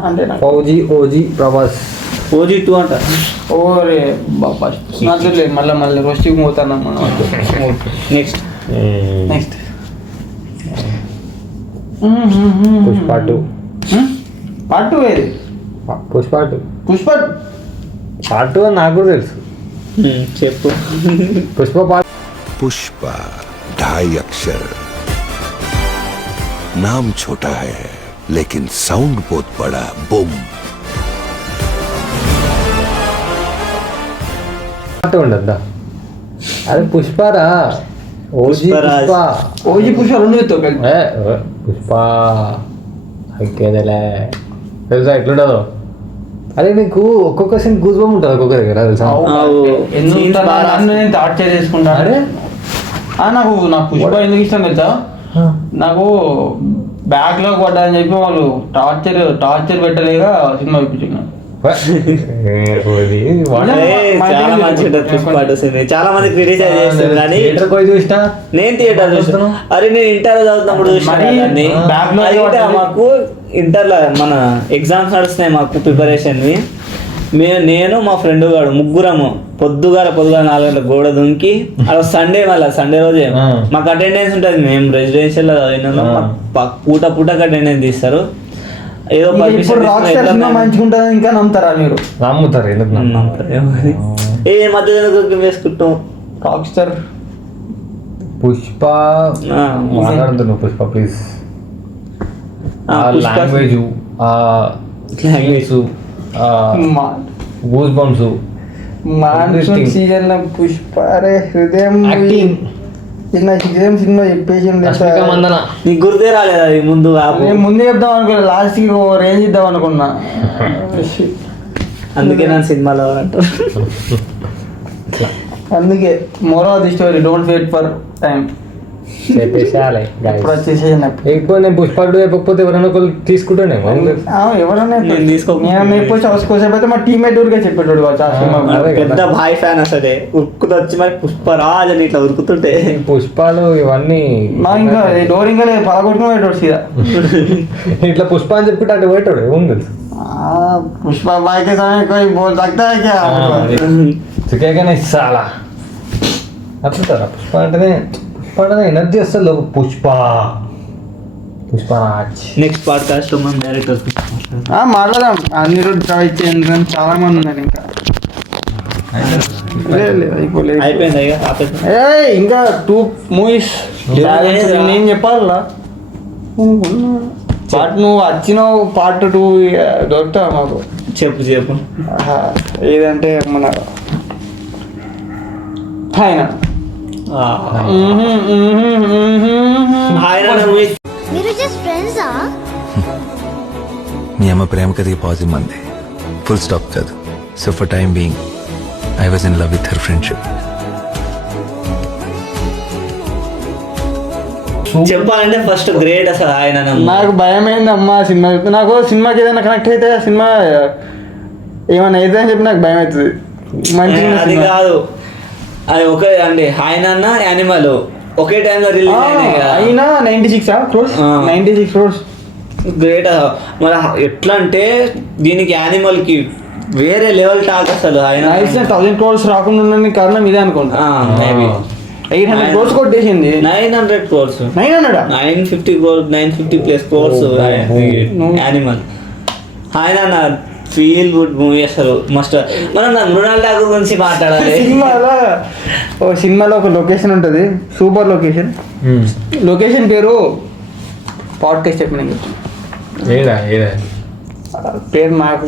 అంటే ఫౌజీ ఓజీ ప్రభాస్ ఓజీ 2 అంట. ఓరే బాబా మళ్ళీ రోస్టింగ్ పోతాను మనం. నెక్స్ట్ పుష్ప 2 పార్ట్ 2 ఏది? పుష్ప 2 పార్ట్ 2 అని నాకు కూడా తెలుసు. చెప్పు. పుష్ప పార్ట్ पुष्प 2.5 अक्षर नाम छोटा है लेकिन साउंड बहुत बड़ा बूम ఉండద్దా అదే పుష్పరా ఓజీ పుష్ప 2 పుష్ప ఇంకేదేలే తెలుసా ఎట్లుండదో. అదే నీకు ఒక్కొక్క సీన్ గూస్ బంప్ ఉంటుంది ఒక్కొక్క దగ్గర తెలుసా, నేను టార్చర్ చేసుకుంటాను. అరే నాకు పుష్ప ఎందుకు ఇష్టం తెలుసా, నాకు బ్యాక్ లో పడ్డా అని చెప్పి వాళ్ళు టార్చర్ పెట్టలేక సినిమా చూపించుకున్నాను. చాలా మంచి చాలా మంది క్రిటిసైజ్ చేస్తారు కానీ నేను థియేటర్ చూస్తాను. అరే నేను ఇంటర్ చదువుతున్నప్పుడు చూసిన, మాకు ఇంటర్లో మన ఎగ్జామ్స్ నడుస్తున్నాయి మాకు ప్రిపరేషన్వి. నేను మా ఫ్రెండ్ గాడు ముగ్గురము పొద్దుగా 4 గంటలకు గోడ దుంకి, అలా సండే రోజే మాకు అటెండెన్స్ ఉంటుంది. మేము రెసిడెన్షియల్ చదివినాము, పూటకి అటెండెన్స్ తీస్తారు. ఏదో మంచిగుంటుంది ఇంకా నమ్ముతారా మీరు? నమ్ముతారు, ఎందుకు నమ్ముతారు ఏ మధ్య వేసుకుంటాం. రాక్ స్టార్ పుష్ప మాట్లాడుతున్నావు Pushpa please. Language goose bumps monsoon season లో పుష్ప అరే హృదయం యాక్టింగ్ చిన్న హృదయం సినిమా చెప్పేసి మందన నీకు గుర్తే రాలేదు అది ముందు నేను ముందే చెప్దాం అనుకున్నా లాస్ట్ కి ఓ రేంజ్ ఇద్దాం అనుకున్నా అందుకే నన్ను సినిమాలో అంటారు. అందుకే moral of the story don't wait for time. చెప్పేసేయాలి ఇప్పుడు వచ్చేసేసిన ఎక్కువ నేను పుష్పాడు చెప్పకపోతే ఎవరైనా ఒకళ్ళు తీసుకుంటానే ఎవరన్నా నేను నేను ఎక్కువ కోసేపు అయితే మా టీమేట్ ఊరికే చెప్పేటోడు కావచ్చు ఆ సినిమా అదే కదా. పెద్ద భాయ్ ఫ్యాన్ అసలే ఉరుకుతూ వచ్చి మరి పుష్పరాజ్ అని ఇట్లా ఉరుకుతుంటే పుష్పాలు ఇవన్నీ మా ఇంకా డోర్ ఇంకా పలగొట్టుకుని పోయేటోడు సీదా ఇట్లా పుష్ప అని చెప్పుకుంటే అటు పోయేటాడు ఏముంది తెలుసు పుష్ప బాయ్కే సమయం कोई बोल सकता है क्या చికేగానే చాలా అట్లుంటారా పుష్ప అంటేనే ఎనర్జీ వస్తుంది పుష్పరాజ్. నెక్స్ట్ పాడ్కాస్ట్ లో మనం డైరెక్టర్ మాట్లాడదాం అన్ని రోజు ట్రై చేయండి చాలా మంది ఉన్నారు ఇంకా అయిపోలేదు అయిపోయింది ఇక ఆపేద్దాం. ఇంకా 2 మూవీస్ నేను చెప్పాలా పార్ట్ నువ్వు వచ్చినావు పార్ట్ 2 దొరుకుతావు మాకు చెప్పు ఏదంటే మన ఆయన మీరు జస్ట్ ఫ్రెండ్సా? మీ అమ్మ ప్రేమ కథకి పాజిటివ్ మంది ఫుల్ స్టాప్ కాదు. So for time being I was in love with her friendship. చెప్పాలంటే ఫస్ట్ గ్రేట్ అసలు ఆయన. నాకు భయమైంది అమ్మ సినిమా చూస్తే. నాకు సినిమాకి ఏదైనా కనెక్ట్ అయితే ఆ సినిమా ఏమైనా అయితే అని చెప్పి నాకు భయం అవుతుంది. మంచిగా అది కాదు, అది ఒకే అండి ఆయన యానిమల్ ఒకే టైంలో రిలీజ్ అయినా 96 crores 96 crores గ్రేట్. మరి ఎట్లా అంటే దీనికి యానిమల్ కి వేరే లెవెల్ టాక్ అసలు. ఆయన 1000 crores రాకుండా ఉండడానికి కారణం ఇదే అనుకుంటా. 800 crores కొట్టేసింది. 900 crores 950 crores 950 plus crores animal. ఆయన ఫీల్ గుడ్ మూవీ అసలు మస్ట్. మనం మృణాల్ ఠాకూర్ గురించి మాట్లాడాలి. సినిమాలో ఒక లొకేషన్ ఉంటుంది, సూపర్ లొకేషన్. లొకేషన్ పేరు పాడ్కాస్ట్ చెప్పిన పేరు నాకు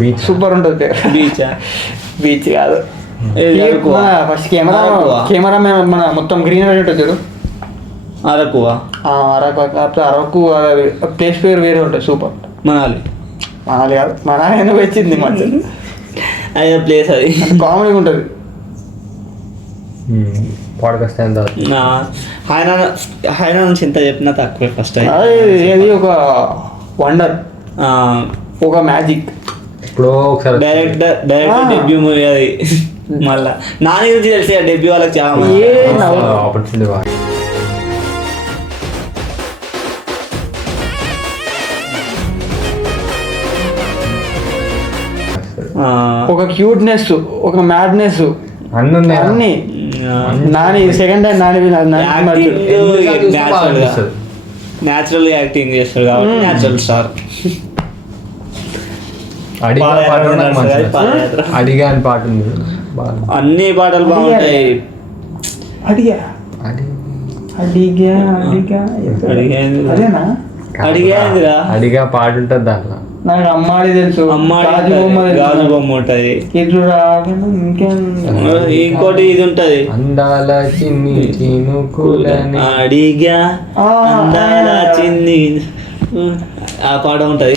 బీచ్ సూపర్ ఉంటుంది పేరు. బీచ్ కాదు, ఫస్ట్ కెమెరా మన మొత్తం గ్రీనరీ ఉంటుంది చూడు. అరకు అరకు ప్లేస్ పేరు వేరే ఉంటుంది సూపర్. మనాలి కాదు, మనాలి వచ్చింది మంచి అదే ప్లేస్. అది కామెడీ ఉంటుంది. పాడ్కాస్ట్ ఆయన నుంచి ఎంత చెప్పినా తక్కువే. ఫస్ట్ అది ఒక వండర్, ఒక మ్యాజిక్. ఇప్పుడు ఒకసారి డైరెక్టర్ డెబ్యూ మూవీ అది. మళ్ళా నాని గురించి తెలిసి డెబ్యూ వాళ్ళకి చాలా ఆపర్చునిటీ. ఒక క్యూట్నెస్, ఒక మ్యాడ్నెస్ అన్ని. Nani second time natural acting చేస్తాడు కాబట్టి న్యాచురల్ స్టార్. అడిగా అని పాట ఉంది, అన్ని పాటలు బాగుంటాయి. అడిగా పాట ఉంటుంది దాంట్లో. నాకు అమ్మాడి తెలుసు, గాజు బొమ్మ ఉంటది, ఇంకోటి ఇది ఉంటది అందాల చిన్ని చినుకులని అడిగా అందాల చిన్ని, ఆ పాట ఉంటది.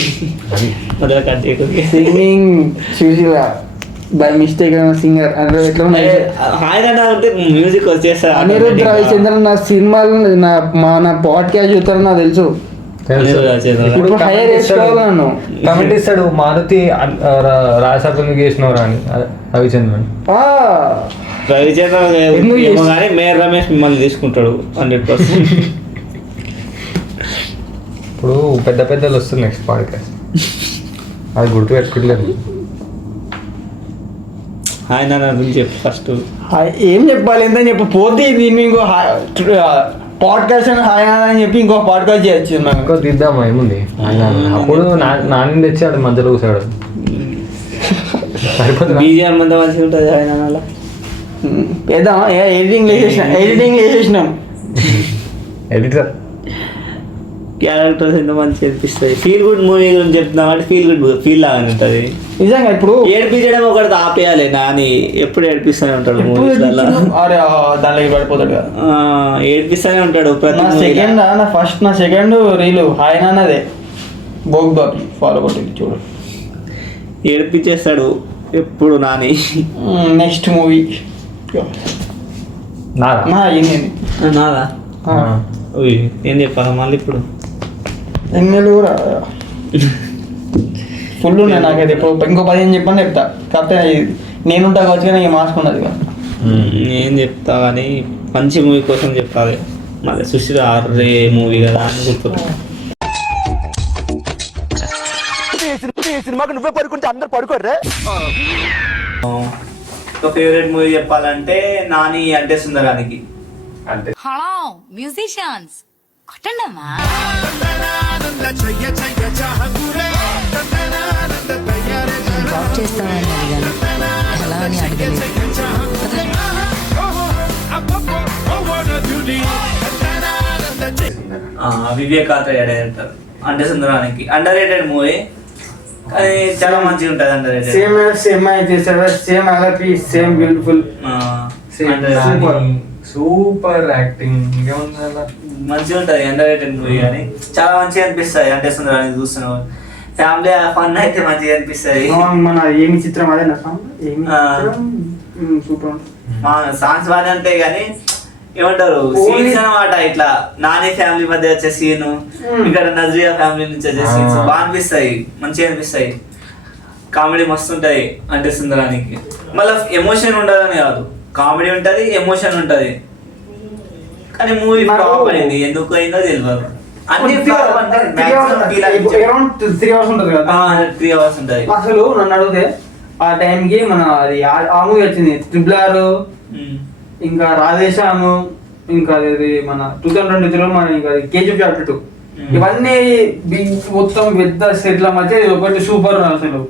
Singing Susheela by mistake singer ఆయన అంటే మ్యూజిక్ వచ్చేస్తారు. అనిరుద్ధ్ రవిచంద్రన్ నా సినిమాలు నా పాడ్కాస్ట్ చూస్తారని నాకు తెలుసు. కమెంట్ ఇస్తాడు మారుతి రాజసాబ్ చేసినవరా అని రవిచంద్రన్. కానీ మేయర్ రమేష్ మిమ్మల్ని తీసుకుంటాడు 100%. ఇప్పుడు పెద్ద పెద్దలు వస్తుంది నెక్స్ట్ పాడ్కాస్ట్, అది గుర్తు పెట్టుకోవట్లేదు. ఆయన గురించి చెప్పు ఫస్ట్. ఏం చెప్పాలి ఎంత చెప్పి పోతే దీన్ని ఇంకో పాడ్కాస్ట్ అని హాయ్ అని చెప్పి ఇంకో పాడ్కాస్ట్ చేయొచ్చు. ఇంకో తీద్దామా ఏముంది. అప్పుడు నాన్న తెచ్చాడు మధ్యలో కూర్చాడు. బీజిఎం అంతా మంచిగా ఉంటుంది ఆయన. పెద్దామా ఎడిటింగ్ వేసేసినాం. ఎడిటర్ క్యారెక్టర్స్ ఎంత మంచిగా అనిపిస్తాయి. ఫీల్ గుడ్ మూవీ గురించి చెప్తున్నాం అంటే ఫీల్ గుడ్ ఫీల్ లాగానే ఉంటుంది. నిజంగా ఇప్పుడు ఏడిపించడం ఒకటి ఆపేయాలి, నాని ఎప్పుడు ఏడిపిస్తూనే ఉంటాడు మూవీస్లలో. దాంట్లో పడిపోతాడు కదా, ఏడిపిస్తూనే ఉంటాడు ప్రతి నా సెకండ్ రీలు హాయ్ నాన్నదే బోగ్ బాబీ ఫాలో కొట్టి చూడు, ఏడిపించేస్తాడు ఎప్పుడు నాని. నెక్స్ట్ మూవీ నాదా నాదా ఏం చెప్పాలా మళ్ళీ ఇప్పుడు ఎన్నెలు కూడా ఫుల్ ఉన్నాయి నాకైతే. ఇప్పుడు ఇంకో 15 చెప్పని చెప్తా, కాకపోతే నేనుంటా కావచ్చు కానీ మాస్క్ ఉన్నది కదా. ఏం చెప్తా కానీ మంచి మూవీ కోసం చెప్పాలి. మళ్ళీ సుశీల ఆర్రే మూవీ కదా అని చెప్తున్నా. సినిమాకి నువ్వే పడుకుంటే అందరు పడుకోర్రే. ఒక ఫేవరెట్ మూవీ చెప్పాలంటే నాని అంటే సుందరానికి. అంటే హలో మ్యూజిషియన్స్ కొట్టండమ్మా. జాబ్ చేస్తానని అడిగాను, ఎలా అని అడగలేదు. వివేకాత్రయ డైరెక్టర్ అంటే సుందరానికి. అండర్ రేటెడ్ మూవీ కానీ చాలా మంచిగా ఉంటుంది. Under rated same same Alleppey same beautiful super acting మంచిగా ఉంటుంది. అండర్ రేటెడ్ మూవీ కానీ చాలా మంచిగా అనిపిస్తుంది. అంటే సుందరానికి చూస్తున్నాం ఫ్యామిలీ ఫన్ అయితే మంచిగా అనిపిస్తుంది. మన ఏమి చిత్రం అదే సూపర్. సాంగ్స్ బాగానే ఉంటాయి కానీ ఏమంటారు సీన్స్ అనమాట, ఇట్లా నాని ఫ్యామిలీ మధ్య వచ్చే సీను, ఇక్కడ నజరియా ఫ్యామిలీ నుంచి వచ్చే సీన్స్ బాగా అనిపిస్తాయి, మంచిగా అనిపిస్తాయి. కామెడీ మస్తు ఉంటాయి అంటే సుందరానికి. మళ్ళీ ఎమోషన్ ఉండదని కాదు, కామెడీ ఉంటది, ఎమోషన్ ఉంటది. కానీ మూవీ ఫ్లాప్ అయింది, ఎందుకు అయిందో తెలియదు. అన్ని 3 hours ఉంటుంది కదా, 3 hours ఉంటుంది. అసలు నన్ను అడిగితే ఆ టైంకి మన అది ఆ మూవీ వచ్చింది RRR, ఇంకా రాధేశ్యాము, ఇంకా అది మన 2023 మన ఇంకా KGF Chapter 2. ఇవన్నీ మొత్తం పెద్ద సెట్ల మధ్య ఇది ఒకటి సూపర్ అసలు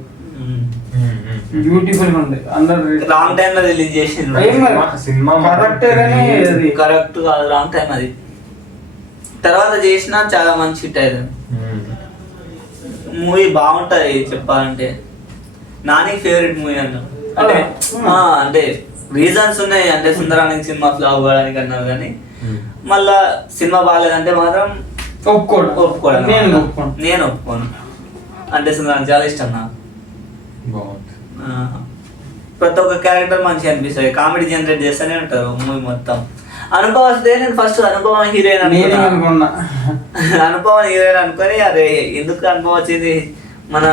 బ్యూటిఫుల్ ఉంది. అందరు రాంగ్ టైం లో రిలీజ్ చేసిండ్రు. సినిమా కరెక్ట్ కరెక్ట్ కాదు, రాంగ్ టైం అది. తర్వాత చేసినా చాలా మంచి హిట్ అయింది మూవీ, బాగుంటది చెప్పాలంటే. నాని ఫేవరెట్ మూవీ అన్నారు అంటే అంటే రీజన్స్ ఉన్నాయి. అంటే సుందరానికి సినిమా ఫ్లాప్ అవ్వడానికి అన్నారు కానీ మళ్ళా సినిమా బాగాలేదంటే మాత్రం ఒప్పుకోవడం నేను ఒప్పుకోను. అంటే సుందరానికి చాలా ఇష్టం నాకు. ప్రతి ఒక్క క్యారెక్టర్ మంచిగా అనిపిస్తుంది, కామెడీ జనరేట్ చేస్తూనే ఉంటారు మూవీ మొత్తం. అనుభవం వస్తే నేను ఫస్ట్ అనుభవం హీరోయిన్ అనుకున్నా, అనుభవం హీరోయిన్ అనుకొని అరే ఎందుకు అనుభవం వచ్చింది, మన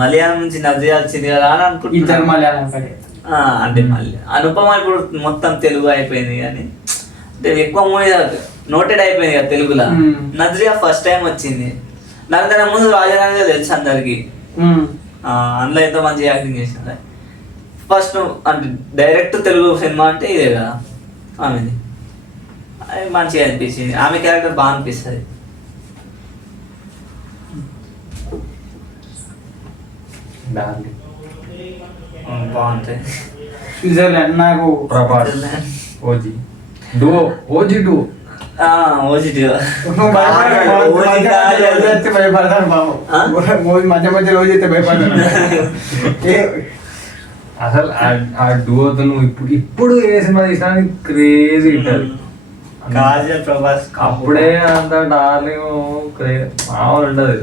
మలయాళం నుంచి నజరియా వచ్చింది కదా అని అనుకుంటున్నాను. అంటే మళ్ళీ అనుపమ ఇప్పుడు మొత్తం తెలుగు అయిపోయింది కానీ అంటే ఎక్కువ మూవీ నోటెడ్ అయిపోయింది కదా తెలుగులో. నజరియా ఫస్ట్ టైం వచ్చింది, దానికన్నా ముందు రాజధాని తెలుసు అందరికి. అందులో ఎంతో మంచి యాక్టింగ్ చేసింది. ఫస్ట్ అంటే డైరెక్ట్ తెలుగు సినిమా అంటే ఇదే కదా ఆమెది. అది మంచిగా అనిపించింది, ఆమె క్యారెక్టర్ బాగా అనిపిస్తుంది. బాగుంటాయి. స్విట్జర్లాండ్ నాకు ప్రభాస్ ఓజీ డూఓ ఓజీ డూఓ భయపడతాను బాబు, మధ్య మధ్య రోజు అయితే భయపడతాను. అసలు ఆ డూఓతో నువ్వు ఇప్పుడు ఏ సినిమా తీసినా క్రేజీ ఉంటుంది. కాజల్ ప్రభాస్ అప్పుడే అంత డార్లింగ్ మామూలు ఉండదు.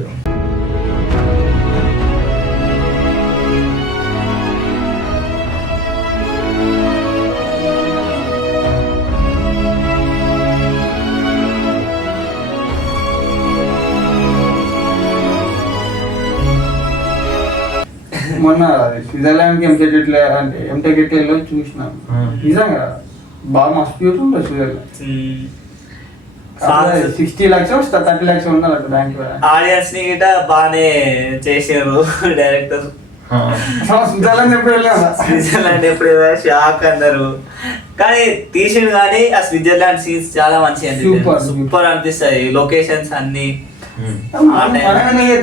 మొన్న స్విట్జర్లాండ్ కి ఎంటెక్ లో చూసినాను. నిజంగా బాగా మస్తు క్యూట్ ఉంటుంది స్విట్జర్లాండ్. 60 lakhs 30 lakhs ఉండాలి బ్యాంక్. ఆడియన్స్ ని గిట బాగానే చేసారు డైరెక్టర్. స్విట్జర్లాండ్ ఎప్పుడు వెళ్ళాను, స్విట్జర్లాండ్ ఎప్పుడు షాక్ అందరు. కానీ తీసిండు కానీ ఆ స్విట్జర్లాండ్ సీన్స్ చాలా మంచిగా సూపర్ అనిపిస్తాయి. లొకేషన్స్ అన్ని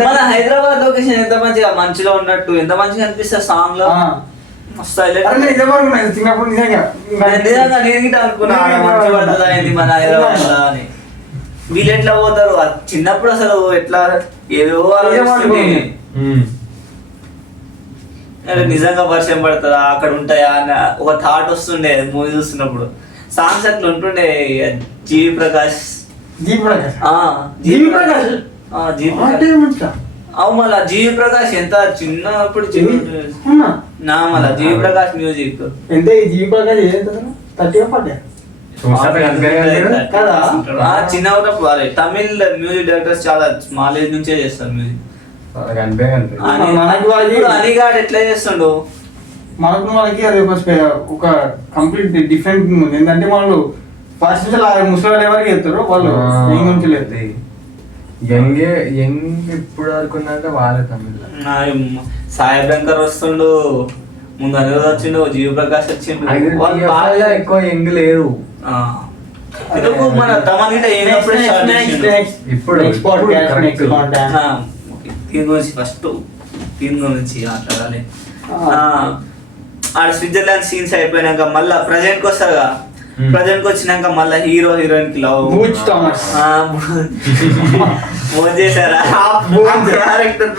మన హైదరాబాద్ లొకేషన్ ఎంత మంచిగా మంచిగా ఉన్నట్టు ఎంత మంచిగా అనిపిస్తుంది సాంగ్ లో. చిన్నప్పుడు నిజంగా నేను గిట్ట అనుకున్నా మంచి పడుతుంది మన హైదరాబాద్ అని. వీళ్ళు ఎట్లా పోతారు చిన్నప్పుడు అసలు ఎట్లా ఏదో ఆలోచిస్తుంది. అరే నిజంగా వర్షం పడుతుందా అక్కడ ఉంటాయా అని ఒక థాట్ వస్తుండే మూవీ చూస్తున్నప్పుడు. సాంగ్స్ అట్లా ఉంటుండే. జీవి ప్రకాష్ అవు మళ్ళా జీవి ప్రకాష్ ఎంత చిన్నప్పుడు నా మళ్ళా జీవి ప్రకాష్ మ్యూజిక్ ఎంత జీవి ప్రకాష్ 30 40 చిన్న ఉన్నప్పుడు అరే తమిళ్ మ్యూజిక్ డైరెక్టర్స్ చాలా స్మాల్ ఏజ్ నుంచే చేస్తారు మ్యూజిక్. అనిగాడు ఎట్లా చేస్తుండు మనకి అది ఒక కంప్లీట్ డిఫరెంట్ ఉంది. ఏంటంటే వాళ్ళు ఫస్ట్ ముసలి ఎవరికి వెళ్తారు వాళ్ళు నుంచి లేదు యంగ్ ఇప్పుడు అనుకున్నాక వాళ్ళే తమిళ. సాయి శంకర్ వస్తుండు, ముందు అనేది వచ్చిండు, జీవి ప్రకాష్ వచ్చిండు. ఎక్కువ యంగ్ లేరు మన తమన్ ఇప్పుడు దీని గురించి ఫస్ట్ దీని గురించి మాట్లాడాలి. ఆడ స్విట్జర్లాండ్ సీన్స్ అయిపోయినాక మళ్ళా ప్రజెంట్ కి వస్తారుగా. ప్రజెంట్ కి వచ్చినాక మళ్ళా హీరో హీరోయిన్ కి లవ్ ఫోన్ చేశారా డైరెక్టర్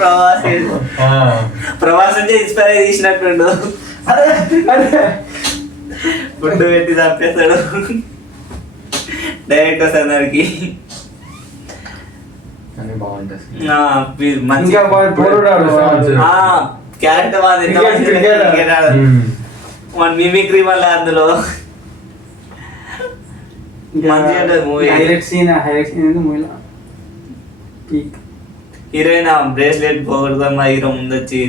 ప్రభాస్ నుంచి ఇన్స్పైర్ చేసినట్టుండు. ఫుడ్ పెట్టి చంపేస్తాడు డైరెక్టర్స్ అందరికి. క్యారెక్టర్ మన మిమిక్రీ వల్ల అందులో హీరోయిన్ బ్రేస్లెట్ పోగొట్టుకొని మా హీరో ముందు వచ్చి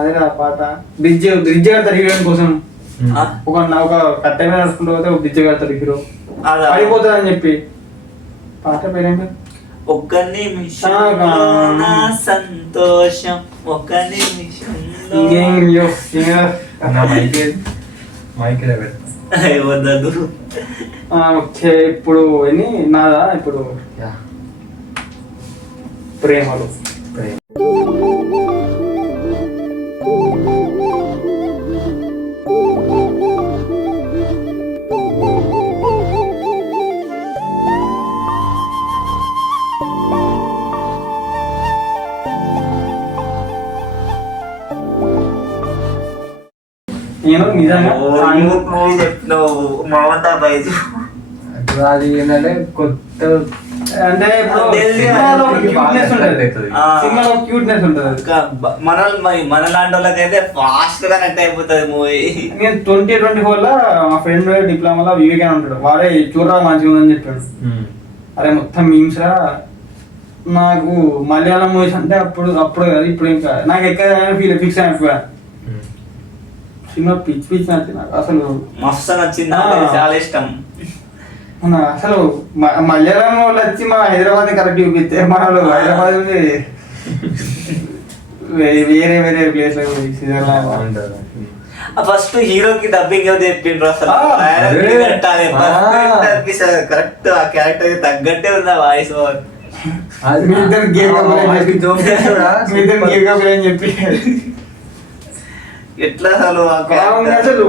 అదే పాట బ్రిడ్జ్ కడతారు హీరోయిన్ కోసం. ఒక కట్టె నడుచుకుంటూ పోతే ఒక బ్రిడ్జ్ కడతారు హీరో పడిపోతుంది అని చెప్పి. పాట పేరేం పేరు? ఒక్క నిమిషం సంతోషం ఒక్క నిమిషం వద్దదు. ఓకే ఇప్పుడు నాదా ఇప్పుడు ప్రేమలు. నేను నిజంగా మమతా బైజు అది ఏంటంటే కొత్త అంటే మనలాంటి వాళ్ళకైతే ఫాస్ట్ గా కనెక్ట్ అయిపోతుంది మూవీ. నేను 2024 లో మా ఫ్రెండ్ డిప్లొమాలో వివేక్ అని ఉంటాడు. వాడే చూడరా మంచిగా ఉందని చెప్పాడు. అరే మొత్తం మీమ్స్ రా. నాకు మలయాళం మూవీస్ అంటే అప్పుడు కదా ఇప్పుడు ఇంకా నాకు ఎక్కడ ఫిక్స్ అయిపోయా. సినిమా పిచ్చి నచ్చింది నాకు అసలు. మస్తు నచ్చింది, చాలా ఇష్టం. అసలు మలయాళం వాళ్ళు వచ్చి మా హైదరాబాద్ కరెక్ట్ చూపిస్తే మనలో హైదరాబాద్ నుండి వేరే వేరే ప్లేస్ ఫస్ట్ హీరోకి డబ్బింగ్ ఎవరు చెప్పిండ్రు అసలు కరెక్ట్ ఆ క్యారెక్టర్ తగ్గట్టే ఉంది ఆ వాయిస్. చెప్పి ఎట్లా అసలు అసలు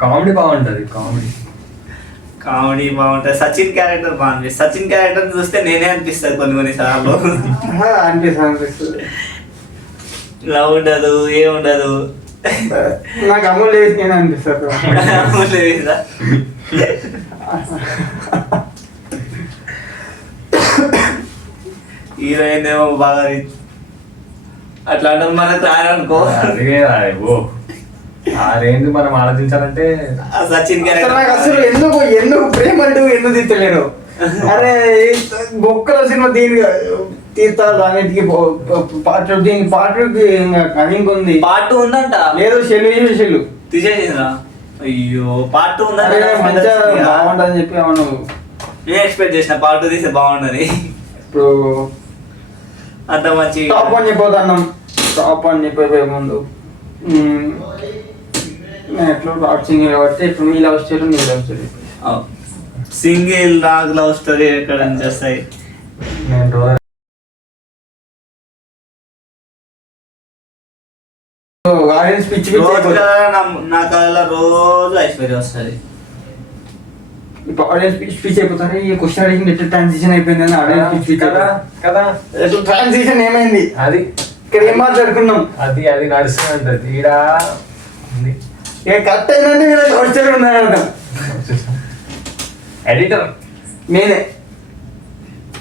కామెడీ బాగుంటది. కామెడీ బాగుంటది. సచిన్ క్యారెక్టర్ బాగుంది. సచిన్ క్యారెక్టర్ చూస్తే నేనే అనిపిస్తుంది కొన్ని సార్లు. అనిపిస్తుంది లవ్ ఉండదు ఏముండదు. నాకు అమలు చేసి నేను అనిపిస్తుంది. హీరోయిన్ ఏమో బాగా అట్లా అంటే మనకు రారనుకో. ఆ రేంజ్ మనం ఆలోచించాలంటే సచిన్ నాకు అసలు ఎందుకు ప్రేమ అంటూ ఎందుకు తీర్చలేరు. అరే బొక్కల సినిమా దీని తీర్థాలు అన్నిటికి దీనికి పాటకి కవింగ్ ఉంది. పార్ట్ ఉందంట. లేదు చెల్లు తీసేసిందా? అయ్యో పార్ట్ ఉందంట. బాగుంటుందని చెప్పి అవును నేను ఎక్స్పెక్ట్ చేసిన పార్ట్ తీస్తే బాగుండని. ఇప్పుడు అంత మంచి టాప్ అని చెప్పొద్దన్నాం. టాప్ అని చెప్పే ముందు ఎట్లా టాప్ సింగిల్ కాబట్టి ఇప్పుడు మీ లవ్ స్టోరీ నీ లవ్ స్టోరీ. సింగిల్ నాకు లవ్ స్టోరీ ఎక్కడ నుంచి వస్తాయి? ఆడియన్స్ పిచ్చి రోజు పిచ్చి నా కళలో రోజు ఐశ్వర్య వస్తుంది. ఇప్పుడు ఆడియన్స్ పిచ్చి పిచ్చి అయిపోతారు. ఈ క్వశ్చన్ అడిగింది ఎట్లా ట్రాన్సిషన్ అయిపోయింది అని ఆడియన్స్ పిచ్చి పిచ్చి కదా కదా ఎట్లా ట్రాన్సిషన్ ఏమైంది అది ఇక్కడ ఏం మాట్లాడుకున్నాం అది అది నడుస్తుంది ఈడ ఉంది. ఇక కరెక్ట్ అయిందంటే మీరు క్వశ్చన్ ఉన్నాను అర్థం. ఎడిటర్ నేనే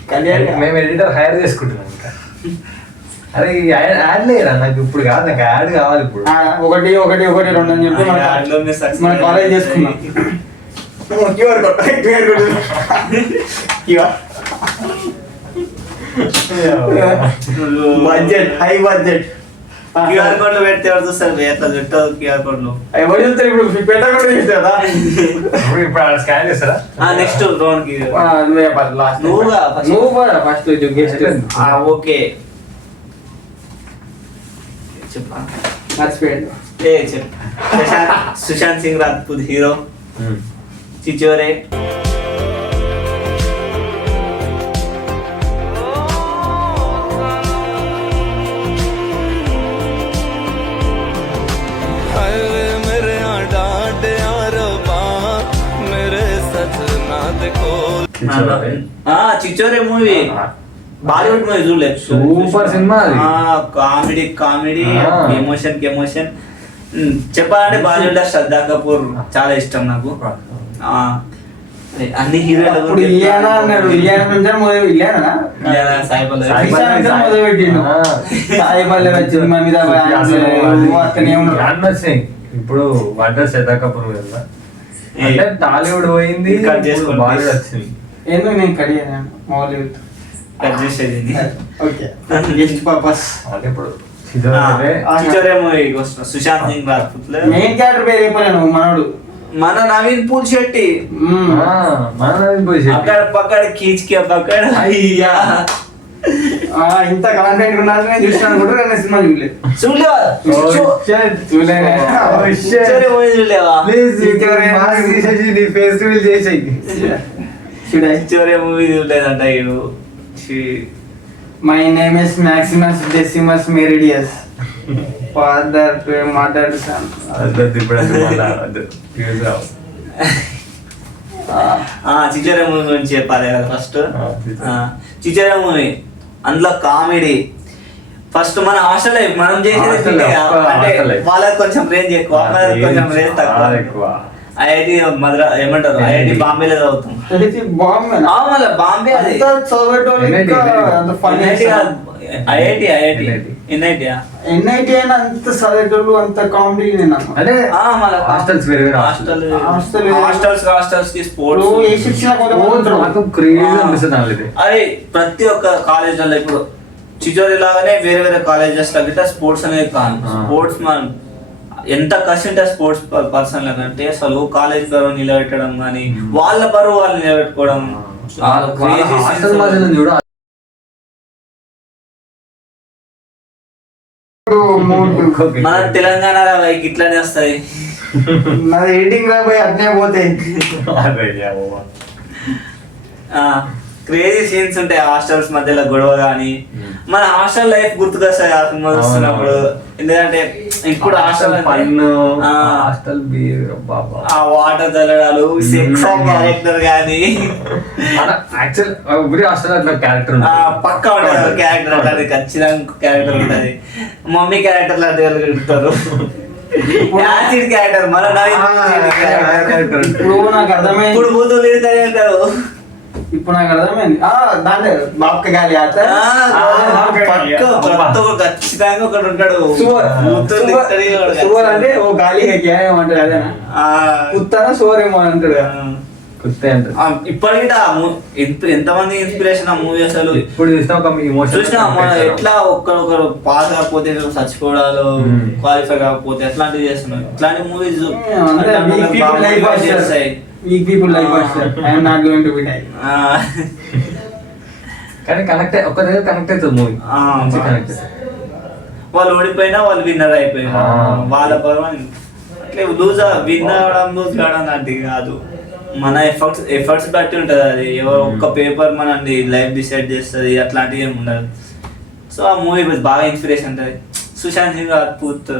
కళ్యాణ్ మేము ఎడిటర్ హైర్ చేసుకుంటున్నాం ఇంకా. అరే యాడ్ లేరా నాకు ఇప్పుడు కాదు, నాకు యాడ్ కావాలి ఇప్పుడు. ఒకటి ఒకటి ఒకటి రెండు అని చెప్పి మన కాలేజ్ చేసుకున్నాం. QR code budget high budget QR code లో పెడితే ఎవరు చూస్తారు? ఎట్లా పెట్టావు క్యూఆర్ కోడ్ లో? ఎవరు చూస్తారు? ఇప్పుడు పెట్టకుండా చూస్తారా? ఇప్పుడు స్కాన్ చేస్తారా? నెక్స్ట్ రౌండ్ కి నువ్వు ఫస్ట్ గెస్ట్ ఓకే చెప్పా మర్చిపోయాడు. Sushant Singh Rajput hero Chhichhore. Chhichhore movie Bollywood movie చూడలేదు. సూపర్ సినిమా అది. కామెడీ కామెడీ ఎమోషన్ కి ఎమోషన్. చెప్పాలంటే బాలీవుడ్ లో శ్రద్ధా కపూర్ చాలా ఇష్టం నాకు. అన్ని హీరోలు ఇలియానా అన్నాడు. ఇలియానా నుంచి మొదలు ఇలియానా సాయి పల్లవి మొదలు పెట్టిండు. సాయి పల్లవి వచ్చింది మా మీద అక్కనే ఉన్నాడు. ఇప్పుడు వండర్ శ్రద్ధా కపూర్ కదా అంటే టాలీవుడ్ పోయింది, కట్ చేసుకొని బాలీవుడ్ వచ్చింది. ఏందో నేను కడిగాను మామూలు కట్ చేసేది. ఓకే గెస్ట్ పర్పస్ అంటే ఇప్పుడు చిచోరే మూవీ సుశాంత్ సింగ్ రాజ్పూత్ లో మెయిన్ క్యారెక్టర్ పేరు చెప్పలేను. మనోడు మన నవీన్ పూల్ శెట్టి. అక్కడ పక్కడ కీచ్ కే పక్కడ అయ్యా ఇంత కాన్ఫిడెంట్ ఉన్నారు. నేను చూసాను కూడా నేను సినిమా చిచోరే మూవీ చూడలేదంట. My name is Maximus Decimus Meridius father mother son. Chhichhore movie గురించి చెప్పాలి కదా ఫస్ట్. చిచోరే మూవీ అందులో కామెడీ ఫస్ట్ మన హాస్టల్ లైఫ్ మనం చేసేది అంటే వాళ్ళకి కొంచెం రేంజ్ ఎక్కువ, మనకి కొంచెం రేంజ్ తక్కువ. ఐఐటి ఏమంటారు ఐఐటి బాంబేలో చదువుతాం. బాంబే అది ఐఐటి ఐఐటి ఎన్ఐటి ఎన్ఐటి అయినా అంత చదివేటోళ్ళు అంత కామెడీ. అదే హాస్టల్స్ వేరే హాస్టల్స్ కి స్పోర్ట్స్ అదే ప్రతి ఒక్క కాలేజ్లలో ఇప్పుడు చిచోరి లాగానే వేరే వేరే కాలేజెస్ లో గిట్ట స్పోర్ట్స్ అనేది కాదు. స్పోర్ట్స్ మనం ఎంత కష్టం ఉంటే స్పోర్ట్స్ పర్సన్ అంటే అసలు కాలేజ్ పరువు నిలబెట్టడం కానీ వాళ్ళ పరువు వాళ్ళు నిలబెట్టుకోవడం. మన తెలంగాణ బైక్ ఇట్లానే వస్తాయి. నాది ఎడిటింగ్ రా పోయి అట్నే పోతాయి. క్రేజీ సీన్స్ ఉంటాయి హాస్టల్స్ మధ్యలో గొడవ కానీ. మన హాస్టల్ లైఫ్ గుర్తుకొస్తాయి వస్తున్నప్పుడు. ఎందుకంటే ఇప్పుడు హాస్టల్ ఆ వాటర్ చల్లడాలు సెక్స్ క్యారెక్టర్ కానీ పక్కా ఉంటుంది క్యారెక్టర్. అట్లా ఖచ్చితంగా క్యారెక్టర్ ఉంటుంది. మమ్మీ క్యారెక్టర్ లాంటి వాళ్ళు పెడతారు. యాసిడ్ క్యారెక్టర్ మన ఇప్పుడు నాకు అర్థమైంది. ఇప్పుడు బూతులు అంటారు. ఇప్పుడు నాకు అర్థమైంది. దాంట్లో బాబు గాలి ఖచ్చితంగా ఒకటి ఉంటాడు. సువర్ అంటే ఓ గాలి ఏమంటాడు అదేనా కుత్తనా సువర్ ఏమో అంటాడు. ఇప్పటికి ఎంతమంది ఇన్స్పిరేషన్ ఆ మూవీ అసలు. ఇప్పుడు చూసినా ఎట్లా ఒక్కరొకరు పాస్ కాకపోతే చచ్చిపోవడాలు, క్వాలిఫై కాకపోతే ఎట్లాంటివి చేస్తున్నాం. ఇట్లాంటి మూవీస్ చేస్తాయి. Weak people like us. I am not going to be tied. కానీ కనెక్ట్ ఒక్క దగ్గర కనెక్ట్ అవుతుంది మూవీ. వాళ్ళు ఓడిపోయినా వాళ్ళు విన్నర్ అయిపోయినా వాళ్ళ పర్వం అట్లే లూజ్ విన్ అవడం లూజ్ కావడం లాంటివి కాదు. మన ఎఫర్ట్స్ బట్టి ఉంటుంది అది. ఎవరు ఒక్క పేపర్ మనల్ని లైఫ్ డిసైడ్ చేస్తుంది అట్లాంటివి ఏమి ఉండదు. సో ఆ మూవీ బాగా ఇన్స్పిరేషన్ ఉంటుంది. Sushant Singh Rajput.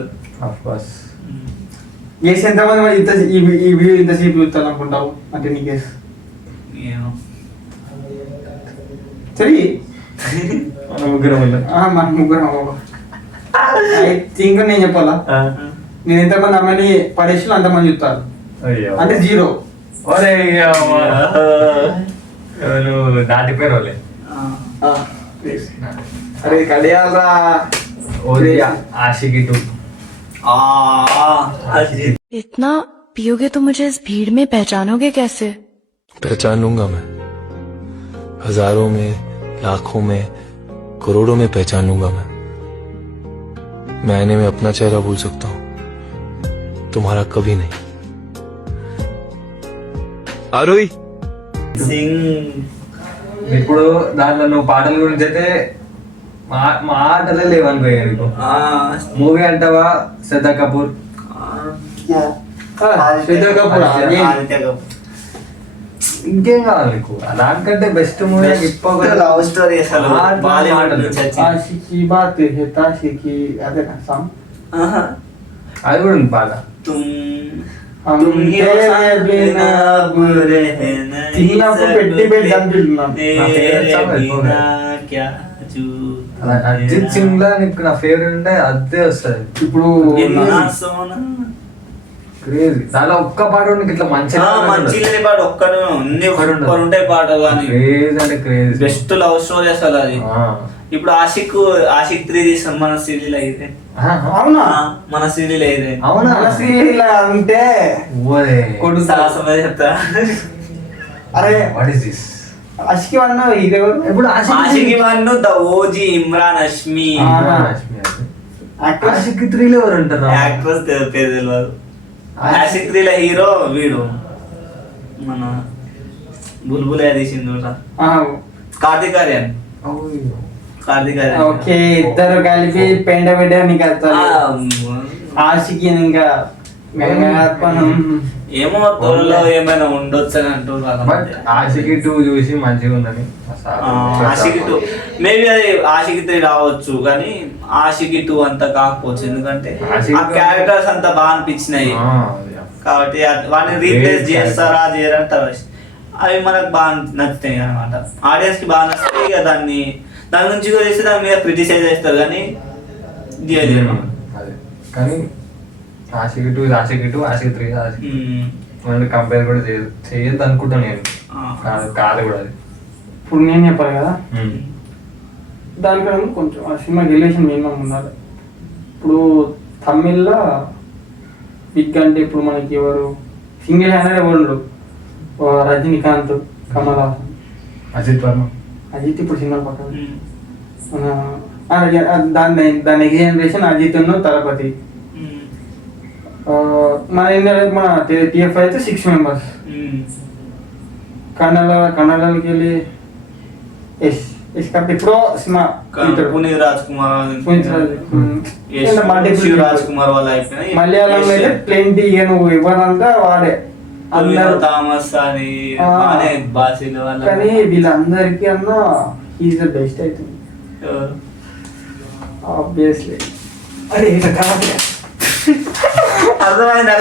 Of course. Guess ఎంతమంది మరి ఇంత ఈ వీడియో ఇంతసేపు చూస్తాను అనుకుంటావు అంటే నీ గేస్ ఏమో సరే మన ముగ్గురం ఉన్నాం. మన ముగ్గురం ఐ థింక్ నేను చెప్పాలా నేను ఎంతమంది అమ్మాయిని పడేసి అంతమంది చూస్తాను అయ్యో అంటే 0. ఒరే నువ్వు దాటిపోయిన వాళ్ళే. అరే కడియాలరా ఆషికి 2. इतना पियोगे तो मुझे इस भीड़ में पहचानोगे कैसे? पहचान लूंगा मैं, हजारों में, लाखों में, करोड़ों में पहचान लूंगा मैं आईने में अपना चेहरा भूल सकता हूँ, तुम्हारा कभी नहीं. आरोही సింగ్. ఇప్పుడు దాంట్లో నువ్వు పాటల గురించి అయితే మాటలే లేవనుకోయా నీకు. మూవీ అంటావా శ్రద్ధా కపూర్. శ్రద్ధా కపూర్ ఆదిత్య కపూర్. ఇంకేం కావాలి నీకు దానికంటే బెస్ట్ మూవీ లవ్ స్టోరీ అసలు బాలీవుడ్ నుంచి వచ్చింది. ఆషికి బాత్ హై తాషికి అదే నా సాంగ్. అది కూడా ఉంది పాట. तुम ही हो साथ बिना बुरे हैं नहीं చిన్నప్పుడు పెట్టి పెట్టి చంపుతున్నాం. बिना क्या అజిత్ సింగ్ లా నీకు నా ఫేవరెట్ అంటే అదే వస్తుంది. ఇప్పుడు సోనా క్రేజీ. దానిలో ఒక్క పాట నీకు ఇట్లా మంచి మంచి పాట ఒక్కడు ఉంటాయి పాటలు కానీ క్రేజ్ అంటే క్రేజ్. బెస్ట్ లవ్ స్టోరీ అసలు అది. ఇప్పుడు ఆషిక్ 3 తీసాం మన సీరియల్ అయితే. అవునా మన సీరియల్ అయితే అవునా ఇలా అంటే కొడు సాహసమే చెప్తా. అరే what is this Aashiqui one hero ఇప్పుడు ఆషికి 1 ద ఓజీ ఇమ్రాన్ హష్మి. ఆషిక్ 3 లో ఎవరు ఉంటారు? యాక్ట్రెస్ పేరు తెలియదు. ఆషిక్ 3 లో హీరో వీడు మన బుల్బులే తీసింది కార్తిక్ ఆర్యన్. ఓకే ఇద్దరు కలిపి పెండ పెట్టడానికి ఆషికి ఇంకా ఏమో త్వరలో ఏమైనా ఉండొచ్చు అని అంటున్నారు. ఆషికి 2 చూసి మంచిగా ఉందని. ఆషికి 2 మేబీ అది ఆషికి 3 రావచ్చు కానీ ఆషికి 2 అంత కాకపోవచ్చు ఎందుకంటే ఆ క్యారెక్టర్స్ అంతా బాగా అనిపించినాయి కాబట్టి వాటిని రీప్లేస్ చేస్తారా చేయరని తర్వాత అవి మనకు బాగా నచ్చుతాయి అనమాట. ఆడియన్స్ కి బాగా నచ్చుతాయి. ఇక దాని గురించి కూడా చేస్తే దాని మీద క్రిటిసైజ్ చేస్తారు కానీ కానీ ఆషికి 2 ఆషికి 3 ఆషికి కంపేర్ కూడా చేయొద్దు అనుకుంటాను నేను. కాదు కూడా అది. ఇప్పుడు నేను చెప్పాలి కదా దానికన్నా కొంచెం ఆ సినిమా రిలేషన్ మినిమం ఉండాలి. ఇప్పుడు తమిళ్లో బిగ్ అంటే ఇప్పుడు మనకి ఎవరు సింగిల్ హ్యాండెడ్ ఎవరు రజనీకాంత్, కమల్ హాసన్, అజిత్ ఇప్పుడు సినిమా పక్కన దాని నెక్స్ట్ జనరేషన్ అజిత్ తలపతి. మన ఇండియా మన టిఎఫ్ అయితే 6 మెంబర్స్. కన్నడకి వెళ్ళి ఇప్పుడు సినిమా పునీత్ రాజ్ కుమార్ వాళ్ళ అయిపోయినాయి. మలయాళంలో అయితే ప్లెంటీ నువ్వు ఇవ్వనంతా వాడే అందరూ థామస్ అని భాషల వల్ల కానీ వీళ్ళందరికీ అన్న హీస్ ద బెస్ట్ అవుతుంది ఆబ్వియస్లీ. అరే అర్థమైంది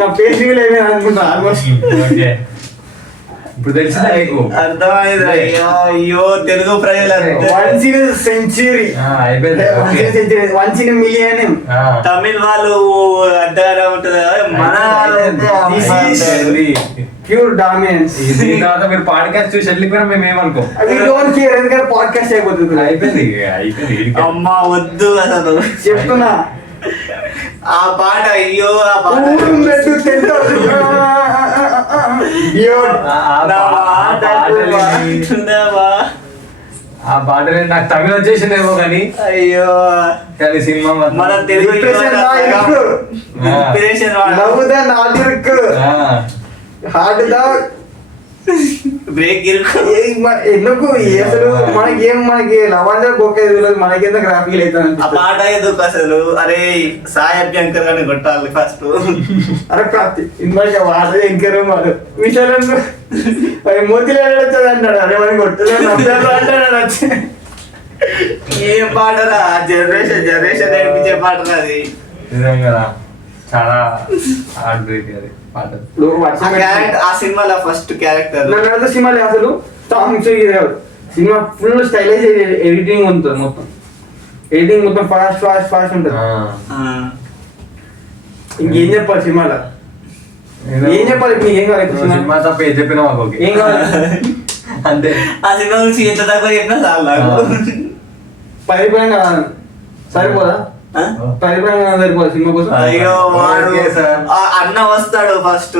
నా పేజ్ అనుకుంటా ఆల్మోస్ట్. ఇప్పుడు తెలిసిందా నీకు? అర్థమైంది. అయ్యో తెలుగు ప్రజలు సెంచురీ అయిపోయింది. Once in million. తమిళ్ వాళ్ళు అడ్డగా ఉంటుంది మన ప్యూర్ డామినెన్స్. తర్వాత మీరు పాడ్కాస్ట్ చూసి వెళ్ళిపోయినా మేము ఏమనుకో ఎందుకంటే పాడ్కాస్ట్ అయిపోతుంది. అయిపోయింది. అమ్మా వద్దు అసలు చెప్తున్నా ఆ పాట. అయ్యో ఆ పాట ఆ పాట నాకు తమిళ వచ్చేసిందేమో కానీ అయ్యో కానీ సినిమా మన తెలుగు బ్రేక్ ఇరుకు ఎందుకు అసలు మనకి లవాంజా బొక్క మనకి ఎందుకు గ్రాఫిక్ అవుతుంది ఆ పాట ఎందుకు అసలు? అరే సాయి అభ్యంకర్ గారిని కొట్టాలి ఫస్ట్. అరే ప్రాప్తి ఇందాక వాడు ఎంకర్ వాడు విషయాలను మోతిలో వచ్చేది అంటాడు. అరే వాడిని కొట్టలేదు అంటాడు వచ్చి. ఏం పాటరా జనరేషన్ నేర్పించే పాటరా అది. నిజంగా చాలా హార్ట్ బ్రేక్ అది పాట. ఆ సినిమాలో ఫస్ట్ క్యారెక్టర్ నాకు సినిమాలో అసలు songs cinema full stylise editing ఉంటుంది. మొత్తం ఎడిటింగ్ మొత్తం ఫాస్ట్ ఫాస్ట్ ఫాస్ట్ ఉంటుంది. ఇంకేం చెప్పాలి సినిమాలో? ఏం చెప్పాలి ఇప్పుడు? ఏం కావాలి సినిమా తప్ప ఏం చెప్పినా మాకు ఓకే. ఏం కావాలి అంతే. ఆ సినిమా గురించి ఎంత తక్కువ చెప్పినా చాలు నాకు. పరిపాలన కావాలి సరిపోదా? పరిపాలన సరిపోదా సినిమా కోసం? అయ్యో వాడు అన్న వస్తాడు ఫస్ట్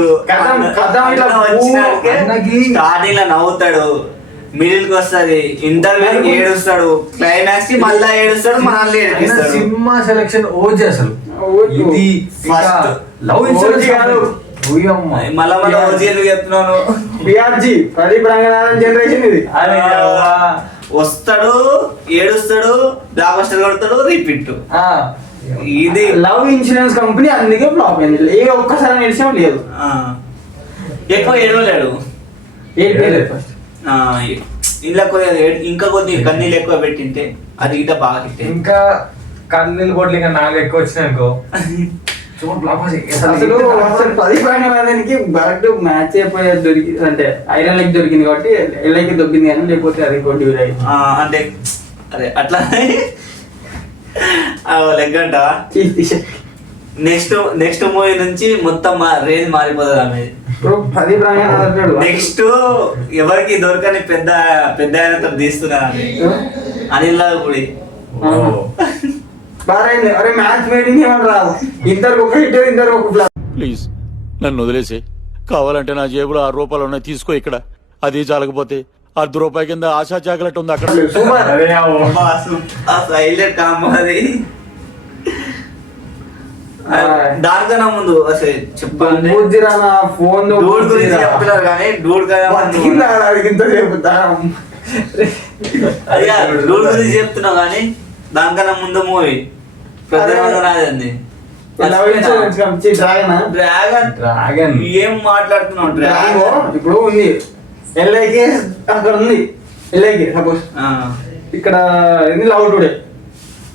స్టార్టింగ్ లో నవ్వుతాడు, మిడిల్ కి వస్తది, ఇంటర్వ్యూ ఏడుస్తాడు, క్లైమాక్స్ కి మళ్ళా ఏడుస్తాడు, మనల్ని ఏడిపిస్తాడు. సినిమా సెలెక్షన్ ఓజీ అసలు. ఇది ఫస్ట్ లవ్ ఇన్సూరెన్స్ కాదు. మళ్ళా మళ్ళా ఓజీ ఎందుకు చెప్తున్నాను? బిఆర్జీ ప్రదీప్ రంగనాథన్ జనరేషన్ ఇది. వస్తాడు, ఏడుస్తాడు, బ్లాక్ బస్టర్ కొడతాడు, రిపీట్. ఇది లవ్ ఇన్సూరెన్స్ కంపెనీ అందుకే ఫ్లాప్ అయింది. ఏ ఒక్కసారి నేర్చాం లేదు. ఎక్కువ ఏడవలేడు. ఫస్ట్ ఇలా కొద్దిగా ఇంకా కొద్దిగా కన్నీళ్ళు ఎక్కువ పెట్టింటే అది ఇట బాగా హిట్. ఇంకా కన్నీళ్ళు కొట్లు ఇంకా నాలుగు ఎక్కువ వచ్చినాయి అనుకో అసలు ప్రదీప్ రంగనాథన్కి కరెక్ట్ మ్యాచ్ అయిపోయే దొరికింది అంటే ఐరన్ లెగ్ దొరికింది కాబట్టి ఎల్ఐకి దొరికింది కానీ లేకపోతే అది కొద్ది అంటే అదే అట్లా లెగ్ అంట. నెక్స్ట్ మూవీ నుంచి మొత్తం రేంజ్ మారిపోతుంది ఆమె. ప్రదీప్ రంగనాథన్ నెక్స్ట్ ఎవరికి దొరకని పెద్ద పెద్ద ఆయనతో తీస్తున్నారు అనిల్ రావిపూడి. అరే మ్యాచ్ మేడింగ్ ఏమని రావు, ఇంతకు ఒక హిట్ ఇంతకు ఒక ఫ్లాప్. ప్లీజ్ నన్ను వదిలేసి, కావాలంటే నా జేబులో 6 రూపాయలు ఉన్నాయి తీసుకో. ఇక్కడ అది చాలకపోతే ₹10 కింద ఆశా చాకలెట్ ఉంది అక్కడ. హైలైట్ కాంబో అది. దానికన్నా ముందు అసలు చెప్పాలంటే ఫోన్ డూడ్ గురించి చెప్తున్నారు కానీ డూడ్ డూడ్ గురించి చెప్తున్నావు కానీ దానికన్నా ముందు మూవీ డ్రాగన్ ఏం మాట్లాడుతున్నావు? డ్రాగన్ ఇప్పుడు ఉంది ఎల్ఐకి, అక్కడ ఉంది ఎల్ఐకి సపోజ్, ఇక్కడ లవ్ టుడే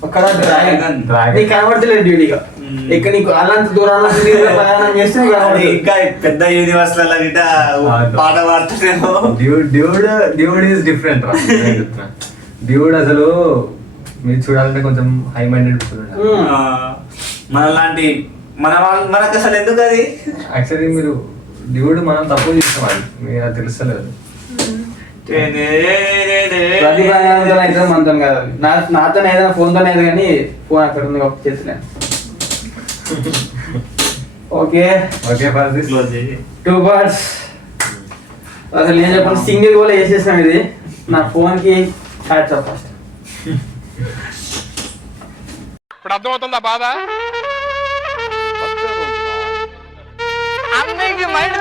అక్కడ డ్రాగన్ నీకు కనబడతలేదు డ్యూటీగా. ఇక్కడ నీకు అలాంటి దూరాన్ని ప్రయాణం చేస్తే ఇంకా పెద్ద యూనివర్స్ లలో గిట్ట పాట పాడుతున్నావు. Dude is different. డ్యూడ్ అసలు మీరు చూడాలంటే కొంచెం హై మైండెడ్ మనలాంటి మనకు అసలు ఎందుకు అది? యాక్చువల్లీ మీరు డ్యూడ్ మనం తక్కువ చేసేవాళ్ళు, మీరు అది తెలుస్తలేదు. మనతో కాదు, నాతో ఏదైనా ఫోన్తో లేదు కానీ ఫోన్ అక్కడ ఉంది చేస్తలే. Okay okay for this 2 parts. అసలు నేను చెప్పండి సింగిల్ కూడా వేసేసాం. ఇది నా ఫోన్ కి హ్యాట్స్ ఆఫ్ ఫస్ట్. ఇప్పుడు అర్థమవుతుందా బాధ? అన్నయ్యకి మైండ్